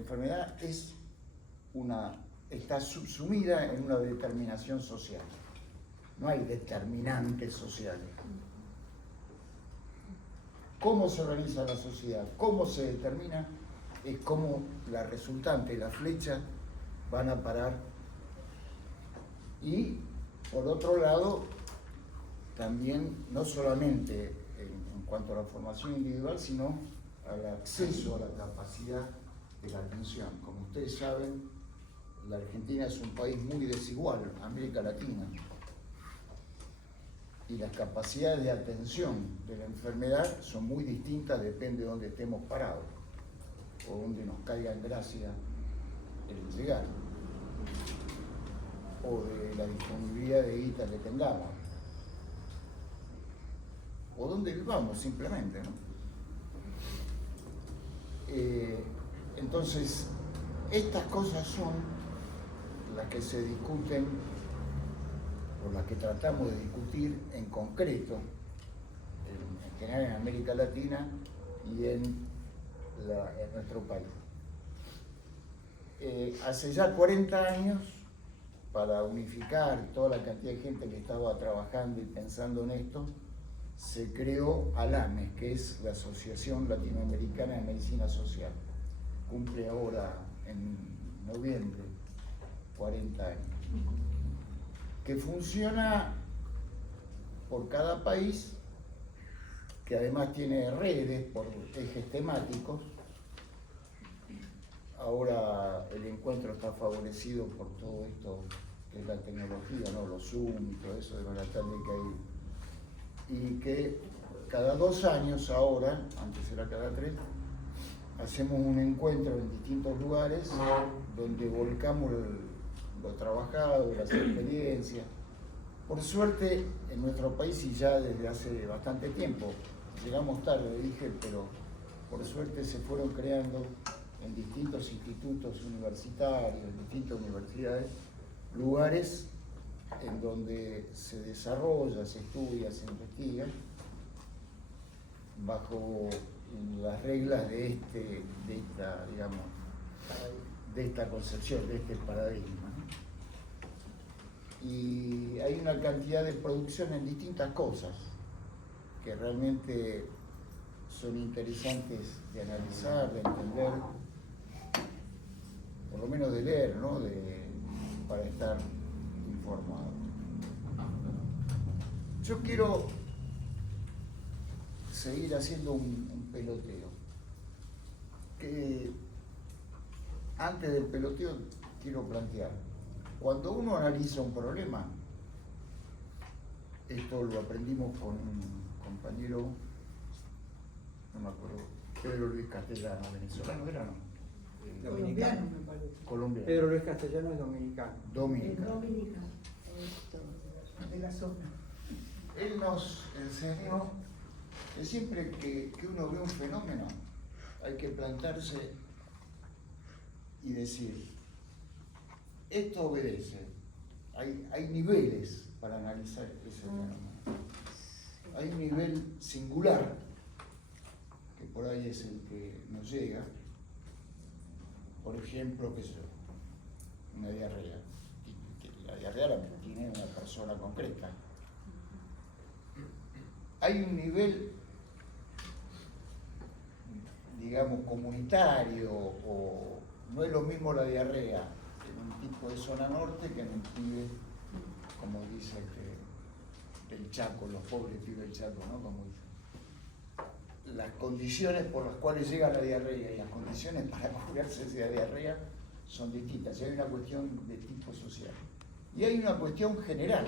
enfermedad está subsumida en una determinación social. No hay determinantes sociales. ¿Cómo se organiza la sociedad? ¿Cómo se determina? Es cómo la resultante, la flecha, van a parar. Y, por otro lado, también, no solamente en cuanto a la formación individual, sino al acceso a la capacidad de la atención. Como ustedes saben, la Argentina es un país muy desigual, América Latina. Y las capacidades de atención de la enfermedad son muy distintas, depende de dónde estemos parados o dónde nos caiga en gracia el llegar, o de la disponibilidad de guita que tengamos, o dónde vivamos simplemente, ¿no? Entonces, estas cosas son las que se discuten, o las que tratamos de discutir en concreto, en general en América Latina y en nuestro país. Hace ya 40 años, para unificar toda la cantidad de gente que estaba trabajando y pensando en esto, se creó ALAMES, que es la Asociación Latinoamericana de Medicina Social. Cumple ahora en noviembre 40 años. Que funciona por cada país, que además tiene redes por ejes temáticos. Ahora el encuentro está favorecido por todo esto que es la tecnología, ¿no? Los Zoom y todo eso de la tarde que hay. Y que cada 2 años ahora, antes era cada 3, hacemos un encuentro en distintos lugares donde volcamos lo trabajado, las experiencias. Por suerte, en nuestro país, y ya desde hace bastante tiempo, llegamos tarde, dije, pero por suerte se fueron creando en distintos institutos universitarios, en distintas universidades, lugares en donde se desarrolla, se estudia, se investiga, bajo las reglas de esta concepción, de este paradigma. Y hay una cantidad de producción en distintas cosas que realmente son interesantes de analizar, de entender, por lo menos de leer, ¿no? Para estar informado. Yo quiero seguir haciendo un peloteo. Que antes del peloteo quiero plantear, cuando uno analiza un problema, esto lo aprendimos con un compañero, no me acuerdo, Pedro Luis Castellano, venezolano era, ¿no? Dominicano, me parece. Colombiano. Pedro Luis Castellano es dominicano. Dominicano. De la zona. Él nos enseñó que siempre que uno ve un fenómeno, hay que plantarse y decir, esto obedece. Hay niveles para analizar ese fenómeno. Hay un nivel singular, que por ahí es el que nos llega. Por ejemplo, qué sé yo, una diarrea. La diarrea la tiene una persona concreta. Hay un nivel, digamos, comunitario, o no es lo mismo la diarrea en un tipo de zona norte que en un pibe, como dice el Chaco, los pobres pibes del Chaco, ¿no? Como dice. Las condiciones por las cuales llega la diarrea y las condiciones para curarse de la diarrea son distintas. Y hay una cuestión de tipo social. Y hay una cuestión general.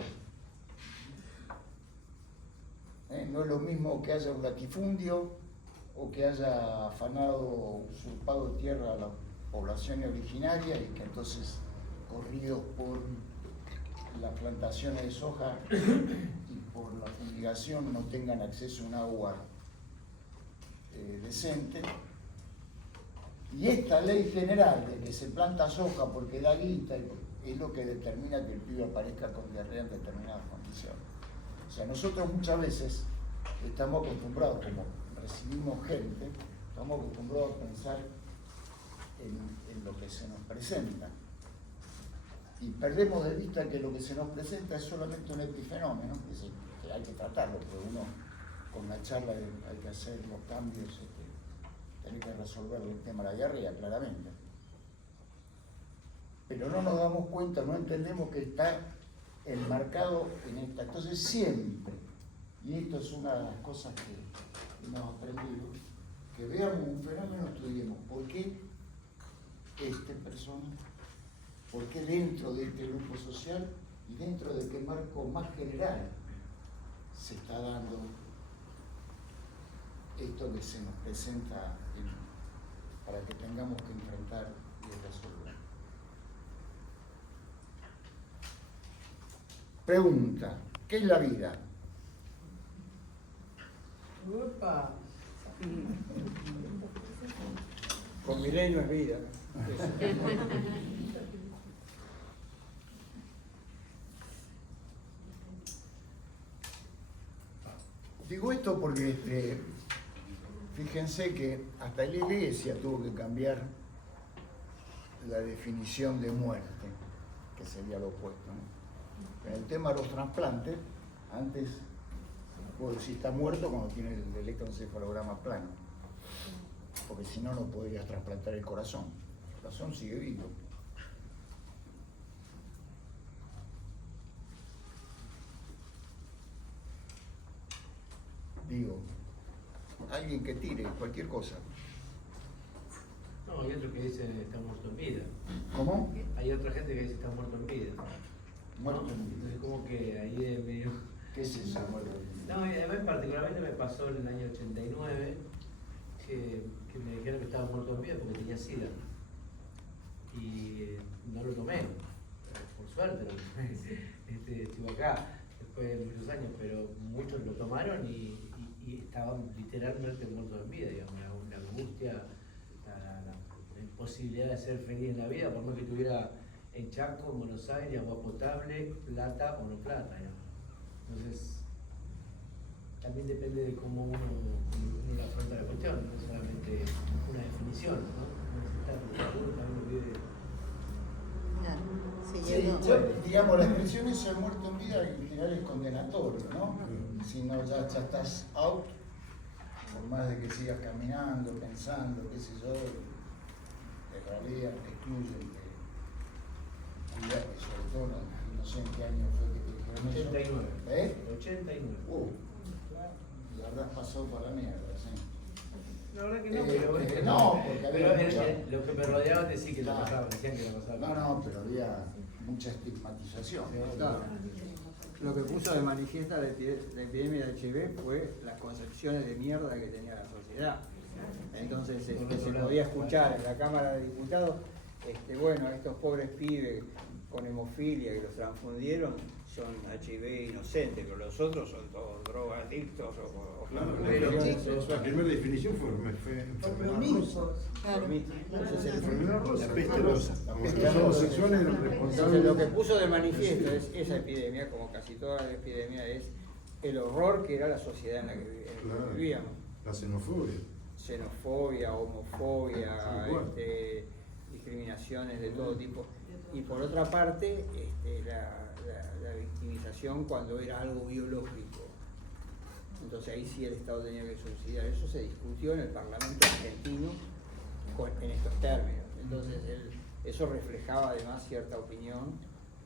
No es lo mismo que haya un latifundio o que haya afanado, usurpado tierra a la población originaria y que entonces, corridos por las plantaciones de soja y por la fumigación, no tengan acceso a un agua decente. Y esta ley general de que se planta soja porque da guita es lo que determina que el pibe aparezca con diarrea en determinadas condiciones. O sea, nosotros muchas veces estamos acostumbrados, como recibimos gente, estamos acostumbrados a pensar lo que se nos presenta. Y perdemos de vista que lo que se nos presenta es solamente un epifenómeno, que hay que tratarlo, porque uno con la charla hay que hacer los cambios, tiene que resolver el tema de la diarrea, claramente. Pero no nos damos cuenta, no entendemos que está enmarcado en esta. Entonces siempre, y esto es una de las cosas que hemos aprendido, que veamos un fenómeno, estudiemos por qué esta persona, por qué dentro de este grupo social y dentro de qué marco más general se está dando esto que se nos presenta para que tengamos que enfrentar y resolver. Pregunta, ¿qué es la vida? ¡Upa! Con mi ley no es vida. Digo esto porque fíjense que hasta la Iglesia tuvo que cambiar la definición de muerte, que sería lo opuesto, ¿no? En el tema de los trasplantes, antes puedo decir está muerto cuando tiene el electroencefalograma plano, porque si no, no podrías trasplantar el corazón. El corazón sigue vivo. Digo, alguien que tire cualquier cosa. No, hay otro que dice está muerto en vida. ¿Cómo? Hay otra gente que dice está muerto en vida. Muerto ¿No? en vida. Entonces como que ahí es medio... ¿Qué es eso, muerto en vida? No, y además particularmente me pasó en el año 89 que me dijeron que estaba muerto en vida porque tenía SIDA. Y no lo tomé, por suerte lo tomé. Estuve acá después de muchos años, pero muchos lo tomaron y estaban literalmente muertos en vida, digamos, la angustia, la imposibilidad de ser feliz en la vida, por más que tuviera en Chaco, en Buenos Aires, agua potable, plata o no plata, digamos. Entonces, también depende de cómo uno afronta la cuestión, no solamente una definición, ¿no? Uno también vive. Sí, digamos, la expresión esa de muerto en vida en general es condenatorio, ¿no? Si no, ya estás out, por más de que sigas caminando, pensando, qué sé yo, en realidad te excluyen sobre todo, no sé en qué año fue que te dijeron 89. ¿Eh? 89. La habrás pasado por la mierda, sí. La verdad que no, pero no, porque había lo que me rodeaba decían que la pasaba, decían que la pasaba. No, pero había mucha estigmatización. Claro. Lo que puso de manifiesta la epidemia de HIV fue las concepciones de mierda que tenía la sociedad. Entonces se podía escuchar en la Cámara de Diputados, bueno, estos pobres pibes con hemofilia que los transfundieron son HIV inocentes, pero los otros son todos drogadictos o Claro, la primera definición fue enfermedad rosa. Entonces, Enfermedad rosa. La peste rosa. La Porque peste los rosa. homosexuales eran Entonces responsables. lo que puso de manifiesto es esa epidemia, como casi toda la epidemia, es el horror que era la sociedad en la que Claro. vivíamos. La xenofobia. Xenofobia, homofobia, Sí, igual. discriminaciones de todo tipo. Y por otra parte, la victimización cuando era algo biológico. Entonces ahí sí el Estado tenía que subsidiar. Eso se discutió en el Parlamento argentino en estos términos. Entonces eso reflejaba además cierta opinión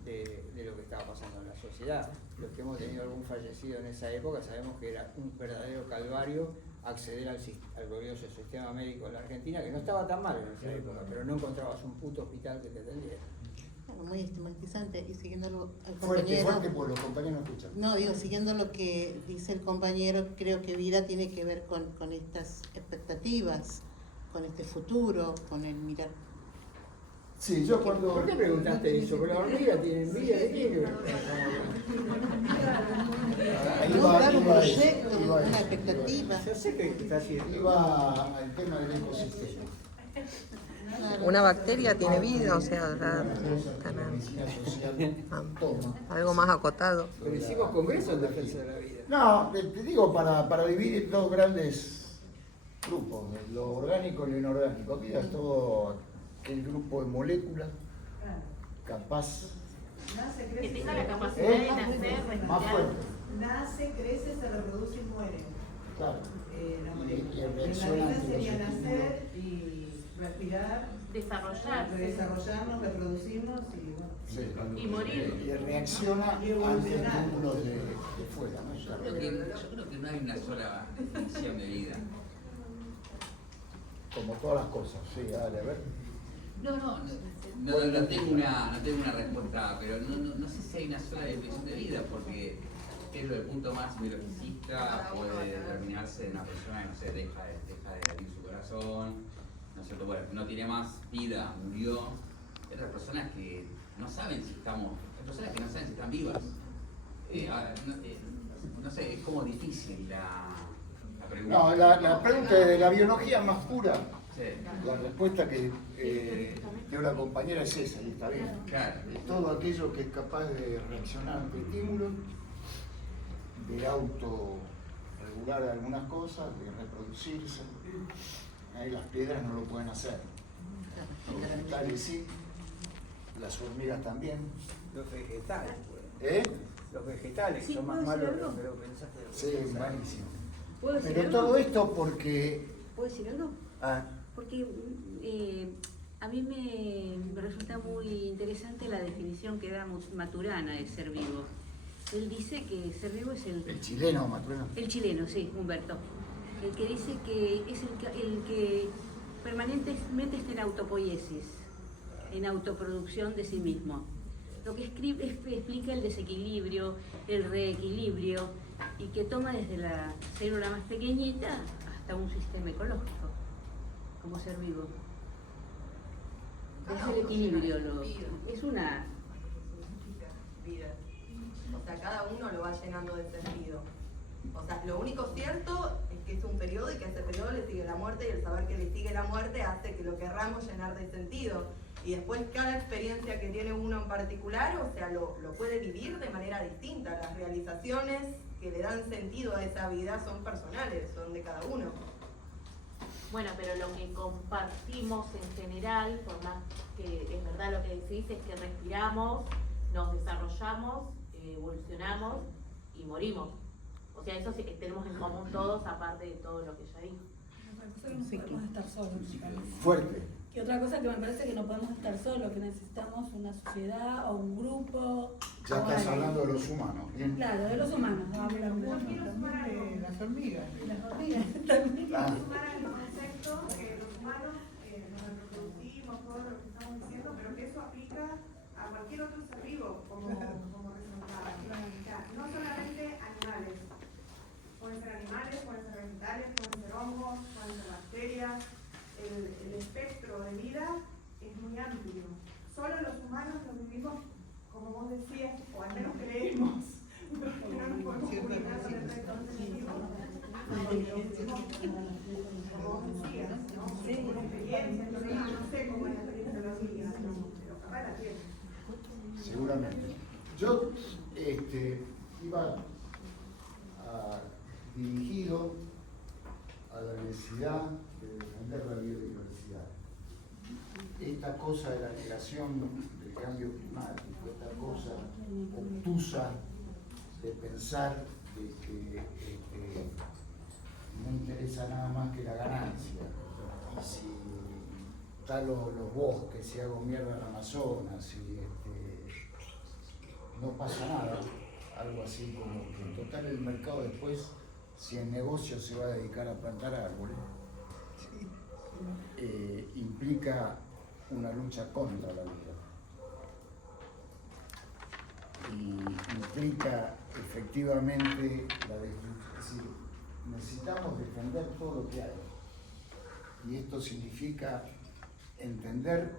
de lo que estaba pasando en la sociedad. Los que hemos tenido algún fallecido en esa época sabemos que era un verdadero calvario acceder al glorioso sistema médico en la Argentina, que no estaba tan mal en esa época, pero no encontrabas un puto hospital que te atendiera. Bueno, muy estigmatizante. Y siguiendo al Fuerte, compañero, fuerte, porque los compañeros no escuchan. no, digo, siguiendo lo que dice el compañero, creo que vida tiene que ver con estas expectativas, con este futuro, con el mirar. Sí, yo cuando... ¿Por qué preguntaste eso? ¿Pero la hormiga tienen vida? ¿De qué? Ahí No, va, claro, un iba a proyecto, eso, iba a una eso. expectativa. Yo sé que está haciendo. Iba al tema del ecosistema. Claro. Una bacteria tiene vida, o sea, La medicina social toma. algo más acotado. Pero hicimos congreso en defensa de la vida. No, te digo para dividir en dos grandes grupos, lo orgánico y lo inorgánico. Vida es todo aquel grupo de moléculas Claro. capaz, Nace, Que crece, tenga se la reproduce. capacidad de más nacer, respirar. fuerte, Nace, crece, se reproduce y muere. claro. La Y molécula. reacciona La vida ante los sería estímulos. nacer y respirar, Desarrollarse. desarrollarnos, reproducirnos y bueno. Sí. Y morir. Y reacciona Y ante evolucionar. estímulos de fuera, ¿no? Yo creo que no hay una sola definición de vida. Como todas las cosas, sí, dale, a ver. No tengo una respuesta, pero no sé si hay una sola definición de vida, porque es el punto más biologicista puede determinarse de una persona que, no sé, deja de latir su corazón, ¿no es cierto? Bueno, no tiene más vida, murió. Hay otras personas que no saben si estamos, hay personas que no saben si están vivas. No sé, es como difícil la pregunta. No, la pregunta de la biología más pura, Sí, la respuesta que dio la compañera es esa, y está bien. claro. Todo aquello que es capaz de reaccionar ante estímulos, de autorregular algunas cosas, de reproducirse. Ahí las piedras no lo pueden hacer. Los vegetales sí, las hormigas también. Los vegetales, pues. Los vegetales Sí, son más ¿puedo decir malos algo? de lo que pensaste. Sí, buenísimo. ¿Puedo decir Pero algo? todo esto porque... ¿Puedo decir algo? Ah, Porque a mí me resulta muy interesante la definición que da Maturana de ser vivo. Él dice que ser vivo es el chileno, Maturana. el chileno, sí, Humberto. El que dice que es el que permanentemente está en autopoiesis, en autoproducción de sí mismo. Lo que explica el desequilibrio, el reequilibrio, y que toma desde la célula más pequeñita hasta un sistema ecológico, como ser vivo. Es el equilibrio, es una... Vida. O sea, cada uno lo va llenando de sentido. O sea, lo único cierto es que es un periodo y que a ese periodo le sigue la muerte, y el saber que le sigue la muerte hace que lo querramos llenar de sentido. Y después cada experiencia que tiene uno en particular, o sea, lo puede vivir de manera distinta. Las realizaciones que le dan sentido a esa vida son personales, son de cada uno. Bueno, pero lo que compartimos en general, por más que es verdad lo que decís, es que respiramos, nos desarrollamos, evolucionamos y morimos. O sea, eso sí que tenemos en común todos, aparte de todo lo que ya dijo. Otra cosa que no podemos estar solos. me parece. Fuerte. Y otra cosa que me parece que no podemos estar solos, que necesitamos una sociedad o un grupo. Ya o estás algo. hablando de los humanos. Bien. Claro, de los humanos. Vamos a hablar de Las hormigas. las hormigas también. Ah, Sumar al concepto que los humanos nos reproducimos, todo lo que estamos diciendo, pero que eso aplica a cualquier otro ser vivo, como resaltaba. O sea, no solamente animales. Pueden ser animales, pueden ser vegetales, pueden ser hongos, pueden ser bacterias. El espectro de vida es muy amplio. Solo los humanos lo vivimos, como vos decías, o al menos creemos, porque no nos podemos comunicar con el resto del sentido. Como vos decías, ¿no? Por experiencia, entonces no sé cómo es la experiencia de los niños, pero capaz la tiene. seguramente. Yo iba dirigido a la necesidad de defender la biodiversidad. Esta cosa de la negación del cambio climático, esta cosa obtusa de pensar de que no interesa nada más que la ganancia. Y si talo los bosques, si hago mierda al Amazonas, si no pasa nada, algo así como que en total el mercado después, si el negocio se va a dedicar a plantar árboles, implica una lucha contra la vida. Y implica efectivamente la destrucción. Es decir, necesitamos defender todo lo que hay. Y esto significa entender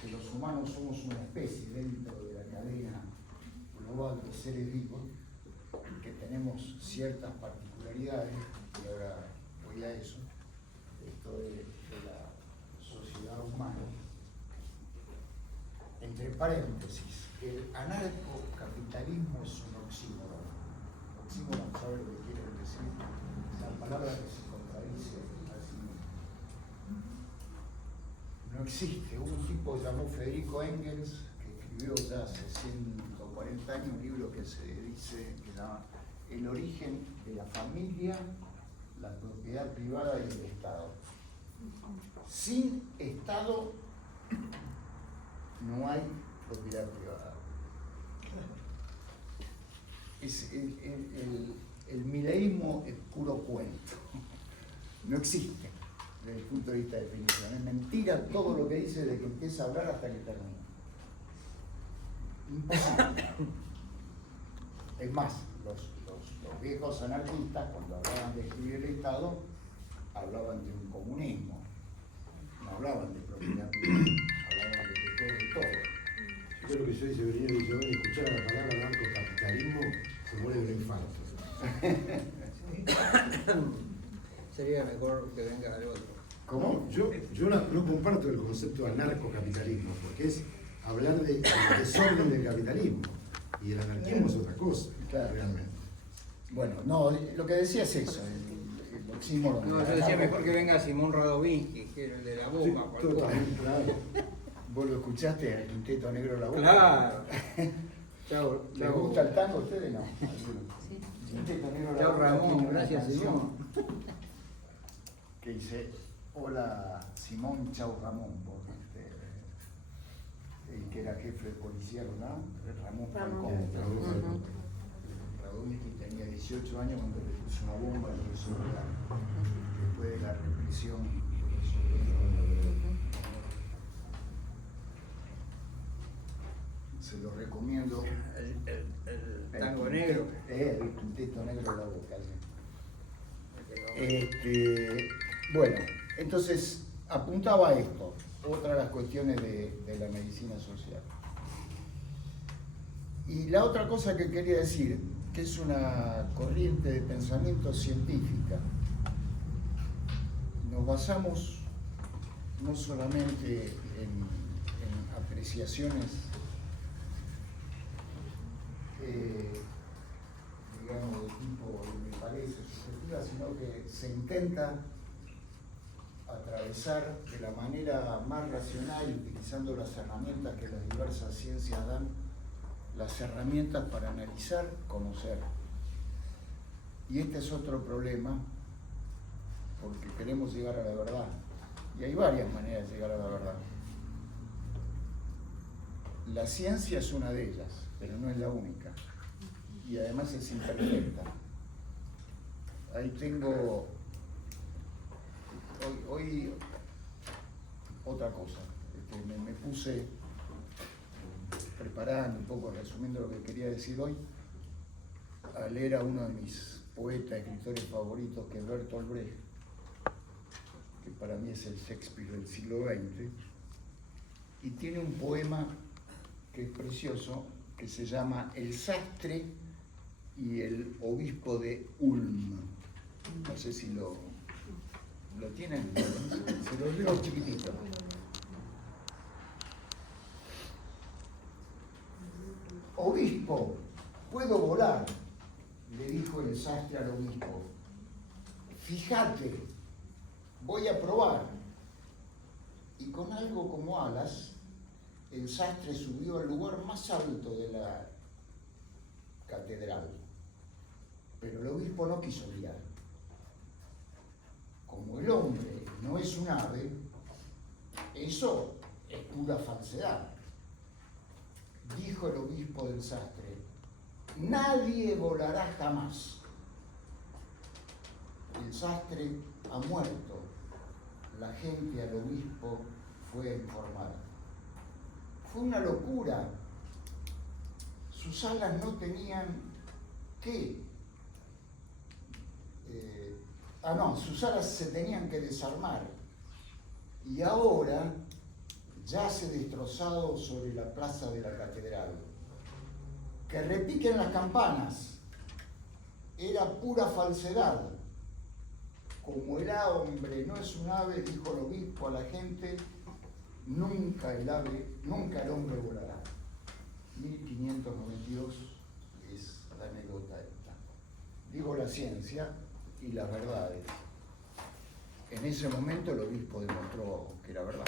que los humanos somos una especie dentro de la cadena global de seres vivos, que tenemos ciertas particularidades, y ahora voy a eso, esto de la sociedad humana. Entre paréntesis, el anarcocapitalismo es un oxímoron. Oxímoron, ¿sabe lo que quiere decir? La palabra que se contradice así. No no existe. Hubo un tipo que se llamó Federico Engels, que escribió ya hace 140 años un libro que se llama El origen de la familia, la propiedad privada y el Estado. Sin Estado no hay propiedad privada. El mileísmo es puro cuento, no existe desde el punto de vista de definición. Es mentira todo lo que dice desde que empieza a hablar hasta que termina. Imposible. Es más, los viejos anarquistas, cuando hablaban de escribir el Estado, hablaban de un comunismo, no hablaban de propiedad privada, hablaban de todo. Yo creo que soy Severino y yo, escuchar la palabra narcocapitalismo, se muere de un infarto. Sería mejor que venga el otro. ¿Cómo? Yo no comparto el concepto de anarcocapitalismo, porque es hablar del desorden del capitalismo. Y el anarquismo es otra cosa, Claro. realmente. Bueno, no, lo que decía es eso, el oxímoron. No, yo decía mejor que venga Simón Radovinsky, que era el de la Sí, bomba. totalmente, claro. ¿Vos lo escuchaste al Quinteto Negro La Boca? Claro. Chao, ¿Les gusta el tango a ustedes? No. El Quinteto Negro La Chao, Boca Ramón, tiene una gracias, canción Simón. que dice, hola Simón, chao Ramón, porque el que era jefe de policía, ¿no? Ramón Falcón. Radovinsky tenía 18 años cuando le puso una bomba al profesor Blanco. Después de la represión del profesor Blanco. Se lo recomiendo. El tango negro. El Quinteto Negro de La Boca. Bueno, entonces apuntaba a esto, otra de las cuestiones de la medicina social. Y la otra cosa que quería decir, que es una corriente de pensamiento científica, nos basamos no solamente en apreciaciones digamos de tipo, me parece, subjetiva, sino que se intenta atravesar de la manera más racional, utilizando las herramientas que las diversas ciencias dan, las herramientas para analizar, conocer. Y este es otro problema, porque queremos llegar a la verdad. Y hay varias maneras de llegar a la verdad. La ciencia es una de ellas, pero no es la única. Y además es imperfecta. Ahí tengo hoy otra cosa. Me puse preparando un poco, resumiendo lo que quería decir hoy, a leer a uno de mis poetas, escritores favoritos, que es Bertolt Brecht, que para mí es el Shakespeare del siglo XX, y tiene un poema que es precioso, que se llama El sastre y el obispo de Ulm. No sé si lo tienen, se lo leo chiquitito. Obispo, puedo volar, le dijo el sastre al obispo. Fíjate, voy a probar. Y con algo como alas, el sastre subió al lugar más alto de la catedral. Pero el obispo no quiso mirar. Como el hombre no es un ave, eso es pura falsedad. Dijo el obispo del sastre, nadie volará jamás. El sastre ha muerto. La gente al obispo fue a informar. Fue una locura. Sus alas no tenían qué. Sus alas se tenían que desarmar. Y ahora yace destrozado sobre la plaza de la catedral. Que repiquen las campanas. Era pura falsedad. Como el hombre no es un ave, dijo el obispo a la gente, nunca el hombre volará. 1592 es la anécdota esta. Digo la ciencia y las verdades. En ese momento el obispo demostró que era verdad.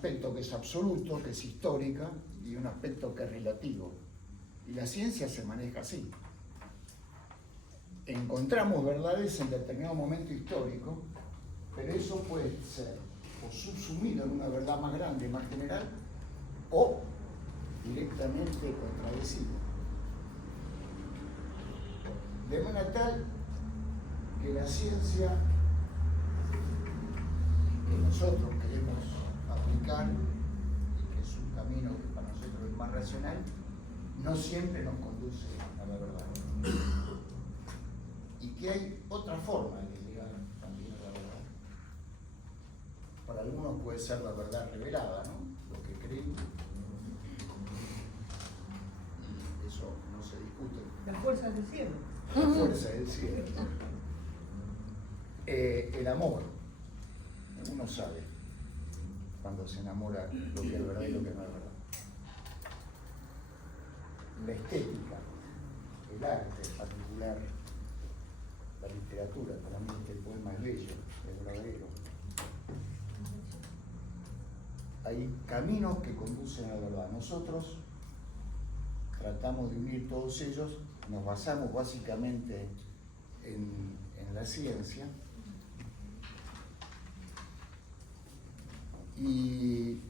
aspecto que es absoluto, que es histórica, y un aspecto que es relativo. Y la ciencia se maneja así. Encontramos verdades en determinado momento histórico, pero eso puede ser o subsumido en una verdad más grande, más general, o directamente contradecido. De manera tal que la ciencia que nosotros queremos aplicar, y que es un camino que para nosotros es más racional, no siempre nos conduce a la verdad. Y que hay otra forma de llegar también a la verdad. Para algunos puede ser la verdad revelada, ¿no? Lo que creen. Y eso no se discute. Las fuerzas del cielo. La fuerza del cielo. El amor. Uno sabe cuando se enamora lo que es verdad y lo que no es verdad. La estética, el arte en particular, la literatura, para mí el poema es bello, es verdadero. Hay caminos que conducen a la verdad. Nosotros tratamos de unir todos ellos, nos basamos básicamente en la ciencia y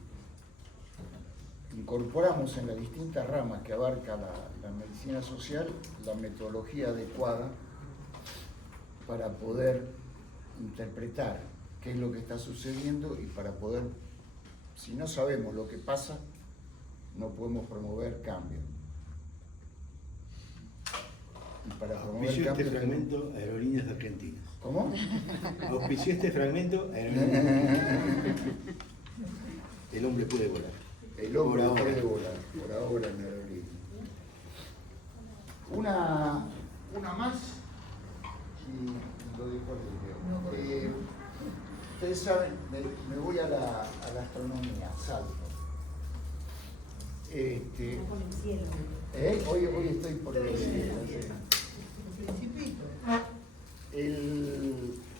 incorporamos en las distintas ramas que abarca la medicina social la metodología adecuada para poder interpretar qué es lo que está sucediendo y para poder, si no sabemos lo que pasa, no podemos promover cambio. Y para promover Auspició este cambio, fragmento Aerolíneas Argentinas. ¿cómo? Auspició este fragmento Aerolíneas Argentinas. El hombre puede volar. El hombre Por ahora. puede volar, por ahora en aerolínea. Una más y lo dejo al video. Ustedes saben, me voy a la astronomía, salto. Hoy estoy por el cielo.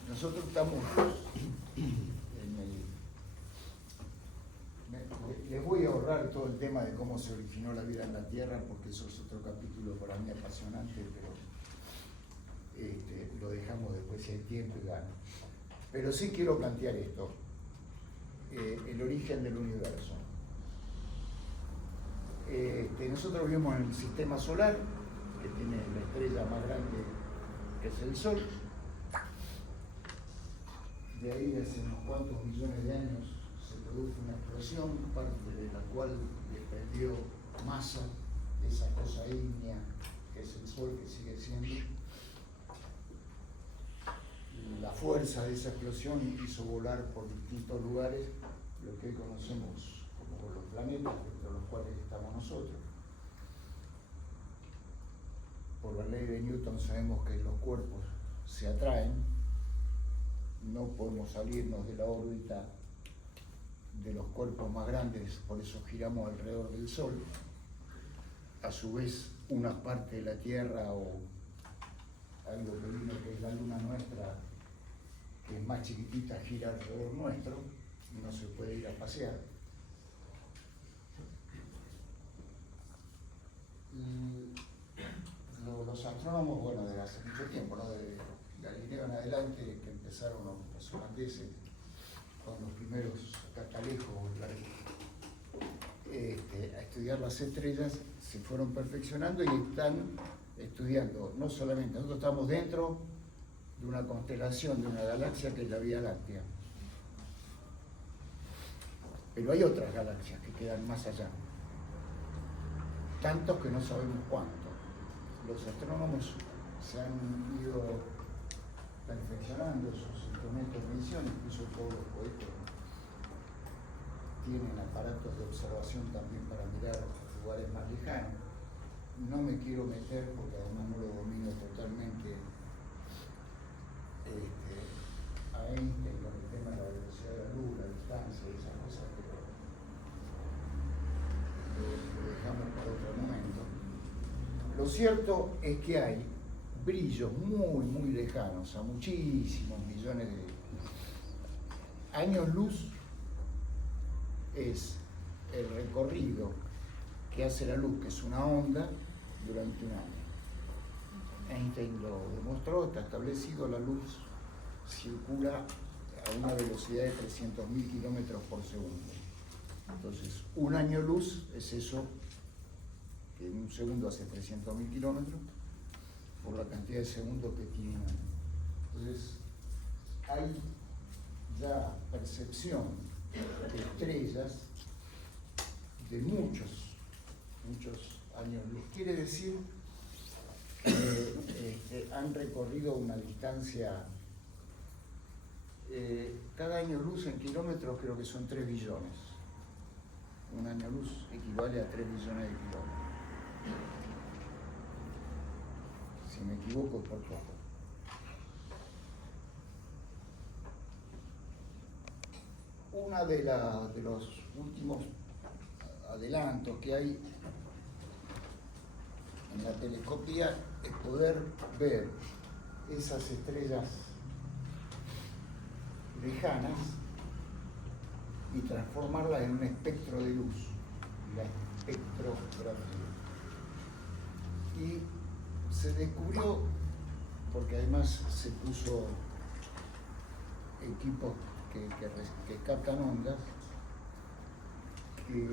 Nosotros estamos les voy a ahorrar todo el tema de cómo se originó la vida en la Tierra, porque eso es otro capítulo para mí apasionante, pero lo dejamos después si hay tiempo y ganas. Pero sí quiero plantear esto, el origen del universo. Nosotros vivimos en el sistema solar, que tiene la estrella más grande, que es el Sol. De ahí, hace unos cuantos millones de años, se produjo una explosión, parte de la cual desprendió masa, esa cosa ígnea que es el Sol, que sigue siendo. La fuerza de esa explosión hizo volar por distintos lugares lo que hoy conocemos como los planetas, entre los cuales estamos nosotros. Por la ley de Newton sabemos que los cuerpos se atraen, no podemos salirnos de la órbita de los cuerpos más grandes, por eso giramos alrededor del Sol. A su vez, una parte de la Tierra o algo que vino que es la Luna nuestra, que es más chiquitita, gira alrededor nuestro, y no se puede ir a pasear. Los astrónomos, bueno, desde hace mucho tiempo, ¿no? De Galileo en adelante, que empezaron los holandeses con los primeros catalejos a estudiar las estrellas, se fueron perfeccionando y están estudiando, no solamente, nosotros estamos dentro de una constelación, de una galaxia que es la Vía Láctea, pero hay otras galaxias que quedan más allá, tantos que no sabemos cuánto. Los astrónomos se han ido perfeccionando sus instrumentos de medición, incluso todos los cohetes tienen aparatos de observación también para mirar lugares más lejanos. No me quiero meter, porque además no lo domino totalmente, a Einstein con el tema de la velocidad de la luz, la distancia y esas cosas, pero lo dejamos para otro momento. Lo cierto es que hay brillos muy, muy lejanos, a muchísimos millones de años luz, es el recorrido que hace la luz, que es una onda, durante un año. Einstein lo demostró, está establecido, la luz circula a una velocidad de 300.000 kilómetros por segundo. Entonces, un año luz es eso, que en un segundo hace 300.000 kilómetros, por la cantidad de segundos que tiene un año. Entonces, hay ya percepción de estrellas de muchos años luz. Quiere decir que han recorrido una distancia, cada año luz en kilómetros creo que son 3 billones. Un año luz equivale a 3 billones de kilómetros. Si me equivoco, por poco. Una de los últimos adelantos que hay en la telescopía es poder ver esas estrellas lejanas y transformarlas en un espectro de luz, la espectrografía. Y se descubrió, porque además se puso equipos que captan ondas, que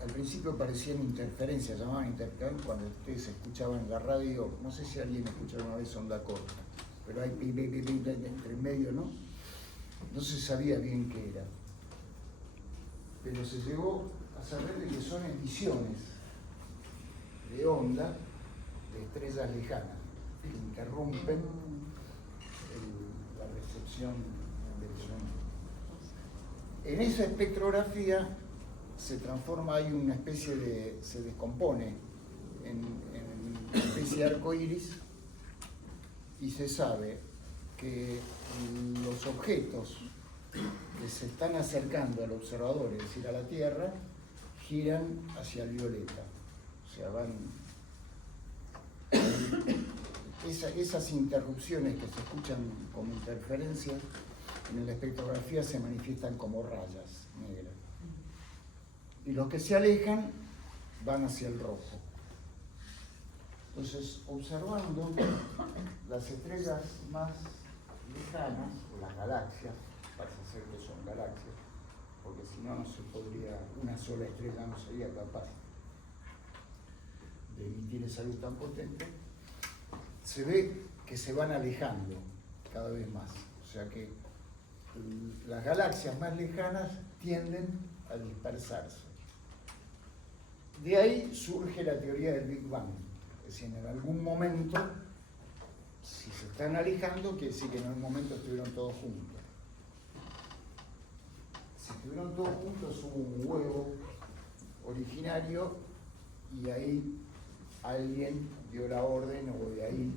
al principio parecían interferencias, llamaban interferencias cuando ustedes escuchaban en la radio, no sé si alguien escuchó una vez onda corta, pero hay pi, entre medio, ¿no? No se sabía bien qué era. Pero se llegó a saber de que son emisiones de onda de estrellas lejanas que interrumpen la recepción del sonido. En esa espectrografía se transforma, hay una especie de, se descompone en una especie de arco iris, y se sabe que los objetos que se están acercando al observador, es decir, a la Tierra, giran hacia el violeta. O sea, van... Esas interrupciones que se escuchan como interferencias en la espectrografía se manifiestan como rayas negras. Y los que se alejan van hacia el rojo. Entonces, observando las estrellas más lejanas, o las galaxias, parece ser que son galaxias, porque si no, no se podría, una sola estrella no sería capaz de emitir esa luz tan potente, se ve que se van alejando cada vez más. O sea que las galaxias más lejanas tienden a dispersarse. De ahí surge la teoría del Big Bang. Es decir, en algún momento, si se están alejando, quiere decir que en algún momento estuvieron todos juntos. Si estuvieron todos juntos, hubo un huevo originario y ahí alguien dio la orden, o de ahí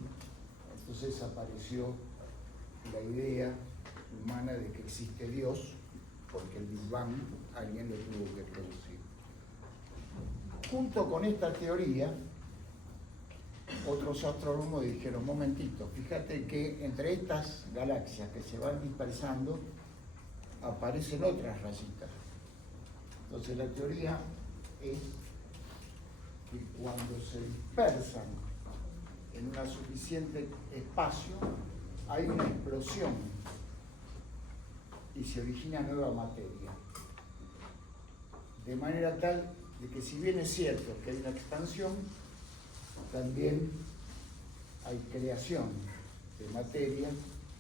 entonces apareció la idea humana de que existe Dios, porque el Big Bang alguien lo tuvo que producir. Junto con esta teoría, otros astrónomos dijeron, momentito, fíjate que entre estas galaxias que se van dispersando aparecen otras rayitas. Entonces la teoría es que cuando se dispersan en un suficiente espacio, hay una explosión y se origina nueva materia. De manera tal de que, si bien es cierto que hay una expansión, también hay creación de materia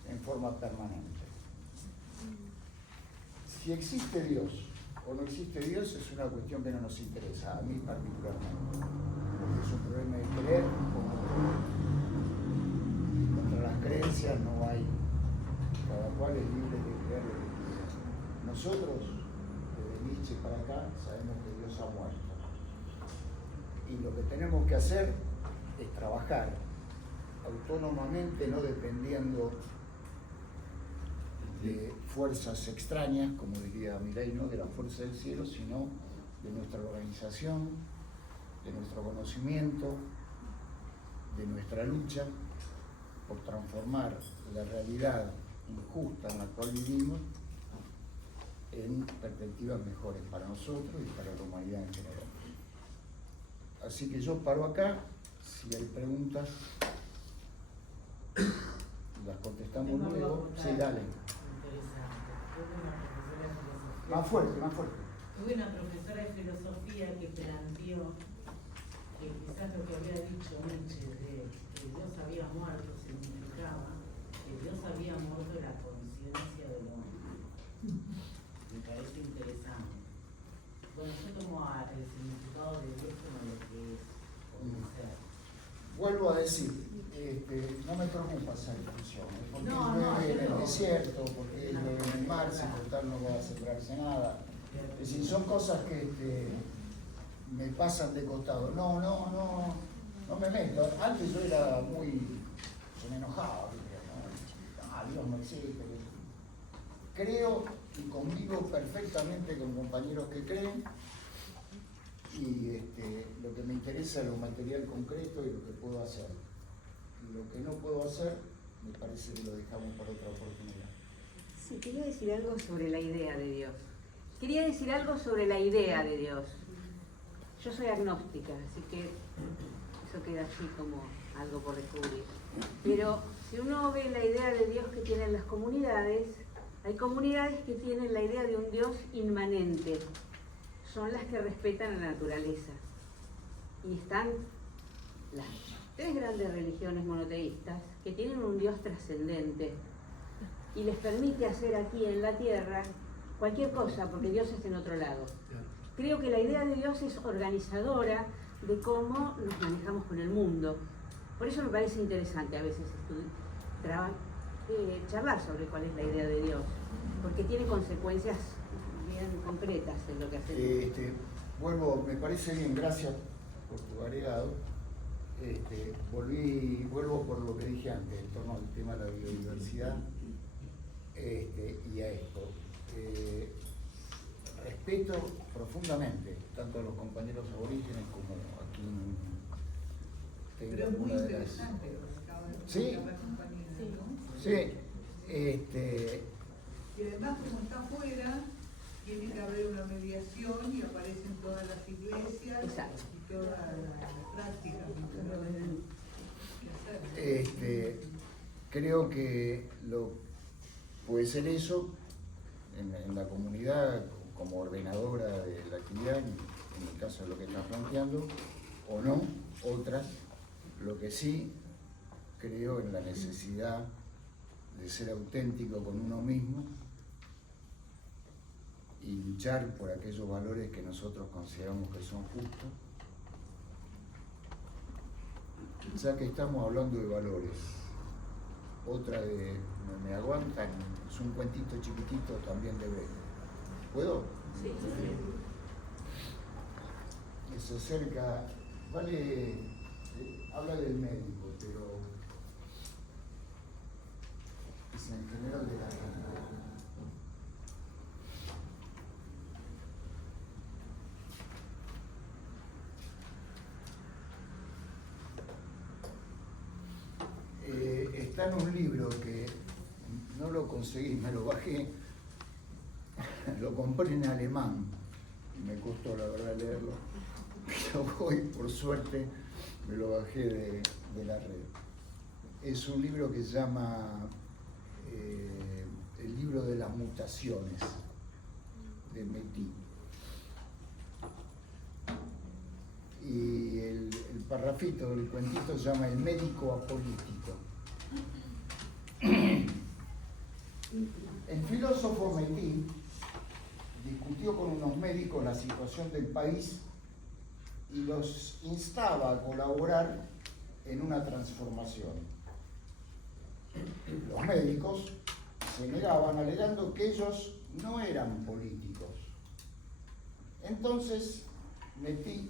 en forma permanente. Si existe Dios o no existe Dios es una cuestión que no nos interesa, a mí particularmente. Porque es un problema de creer, como contra las creencias no hay, cada cual es libre de creer lo que quiera. Nosotros, desde Nietzsche para acá, sabemos que Dios ha muerto. Y lo que tenemos que hacer es trabajar autónomamente, no dependiendo de fuerzas extrañas, como diría Mireille, no de la fuerza del cielo, sino de nuestra organización, de nuestro conocimiento, de nuestra lucha por transformar la realidad injusta en la cual vivimos en perspectivas mejores para nosotros y para la humanidad en general. Así que yo paro acá, si hay preguntas, las contestamos luego. Sí, dale. Más fuerte, más fuerte. Tuve una profesora de filosofía que planteó que quizás lo que había dicho Nietzsche de que Dios había muerto significaba que Dios había muerto de la conciencia del hombre. Me parece interesante. Bueno, yo tomo el significado de Dios como lo que es, como ser. Vuelvo a decir, no me preocupa esa discusión, porque No, llueve en el yo- desierto, porque llueve en el mar, si total no va a sembrarse nada. Es decir, son cosas que me pasan de costado. No me meto. Antes yo era se me enojaba, ¿no? Dios no existe. Creo y convivo perfectamente con compañeros que creen, y lo que me interesa es lo material concreto y lo que puedo hacer. Lo que no puedo hacer, me parece que lo dejamos para otra oportunidad. Sí, quería decir algo sobre la idea de Dios. Quería decir algo sobre la idea de Dios. Yo soy agnóstica, así que eso queda así como algo por descubrir. Pero si uno ve la idea de Dios que tienen las comunidades, hay comunidades que tienen la idea de un Dios inmanente. Son las que respetan la naturaleza. Y están las 3 grandes religiones monoteístas que tienen un Dios trascendente y les permite hacer aquí en la tierra cualquier cosa, porque Dios está en otro lado. Creo que la idea de Dios es organizadora de cómo nos manejamos con el mundo. Por eso me parece interesante a veces charlar sobre cuál es la idea de Dios, porque tiene consecuencias bien concretas en lo que hacemos. Me parece bien, gracias por tu agregado. Vuelvo por lo que dije antes, en torno al tema de la biodiversidad y a esto. Respeto profundamente tanto a los compañeros aborígenes como a quien tenga Pero es muy alguna de las... interesante lo que acaba de Sí. explicar la compañera, ¿no? Sí. Y además, como está afuera, tiene que haber una mediación y aparecen todas las iglesias y todas las prácticas que hacer. Creo que puede ser eso en la comunidad como ordenadora de la actividad, en el caso de lo que estás planteando, o no, otras. Lo que sí creo en la necesidad de ser auténtico con uno mismo y luchar por aquellos valores que nosotros consideramos que son justos. Ya que estamos hablando de valores, otra de me aguantan, es un cuentito chiquitito también de Becker. ¿Puedo? Sí. Que se acerca, habla del médico, pero es en general de la gente. Está en un libro que no lo conseguí, me lo bajé, lo compré en alemán, me costó la verdad leerlo, pero hoy por suerte me lo bajé de la red. Es un libro que se llama El libro de las mutaciones, de Metí. Y el parrafito del cuentito se llama El médico apolítico. El filósofo Metí discutió con unos médicos la situación del país y los instaba a colaborar en una transformación. Los médicos se negaban alegando que ellos no eran políticos. Entonces Metí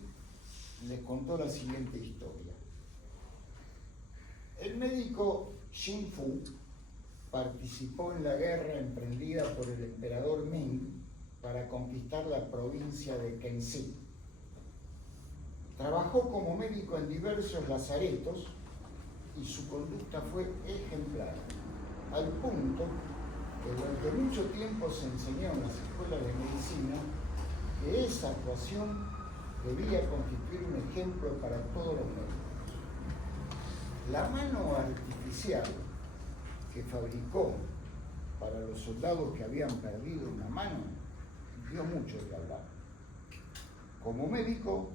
les contó la siguiente historia. El médico Xin Fu participó en la guerra emprendida por el emperador Ming para conquistar la provincia de Khensi. Trabajó como médico en diversos lazaretos y su conducta fue ejemplar, al punto que durante mucho tiempo se enseñó en las escuelas de medicina que esa actuación debía constituir un ejemplo para todos los médicos. La mano artificial que fabricó para los soldados que habían perdido una mano dio mucho de hablar. Como médico,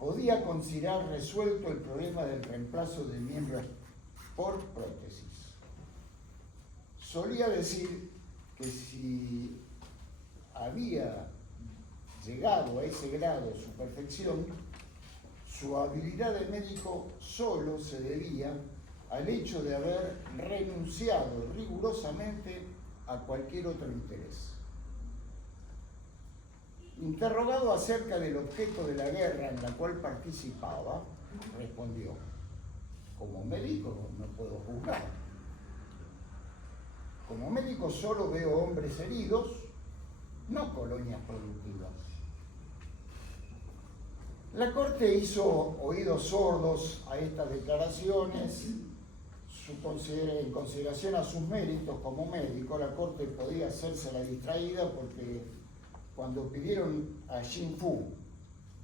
podía considerar resuelto el problema del reemplazo de miembros por prótesis. Solía decir que si había llegado a ese grado su perfección, su habilidad de médico solo se debía al hecho de haber renunciado rigurosamente a cualquier otro interés. Interrogado acerca del objeto de la guerra en la cual participaba, respondió: como médico no puedo juzgar. Como médico solo veo hombres heridos, no colonias productivas. La Corte hizo oídos sordos a estas declaraciones. En consideración a sus méritos como médico, la Corte podía hacerse la distraída porque cuando pidieron a Xin Fu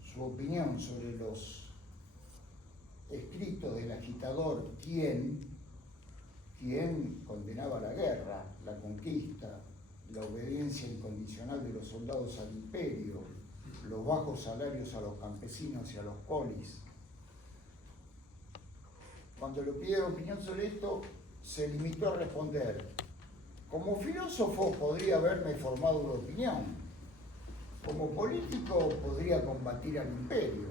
su opinión sobre los escritos del agitador Tien, quien condenaba la guerra, la conquista, la obediencia incondicional de los soldados al imperio, los bajos salarios a los campesinos y a los polis. Cuando le pidieron opinión sobre esto, se limitó a responder: como filósofo podría haberme formado una opinión, como político podría combatir al imperio,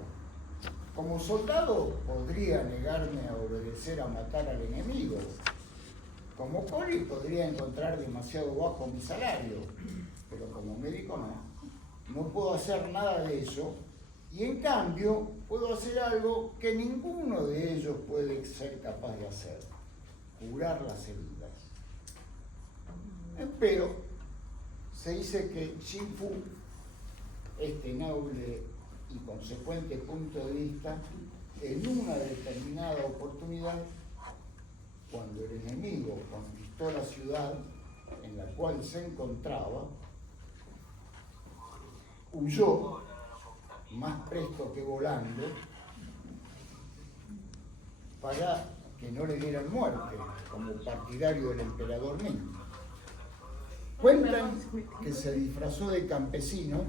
como soldado podría negarme a obedecer a matar al enemigo, como poli podría encontrar demasiado bajo mi salario, pero como médico no. No puedo hacer nada de eso, y en cambio puedo hacer algo que ninguno de ellos puede ser capaz de hacer: curar las heridas. Pero se dice que Xin Fu, este noble y consecuente punto de vista, en una determinada oportunidad, cuando el enemigo conquistó la ciudad en la cual se encontraba, huyó más presto que volando para que no le dieran muerte, como partidario del emperador Ming. Cuentan que se disfrazó de campesino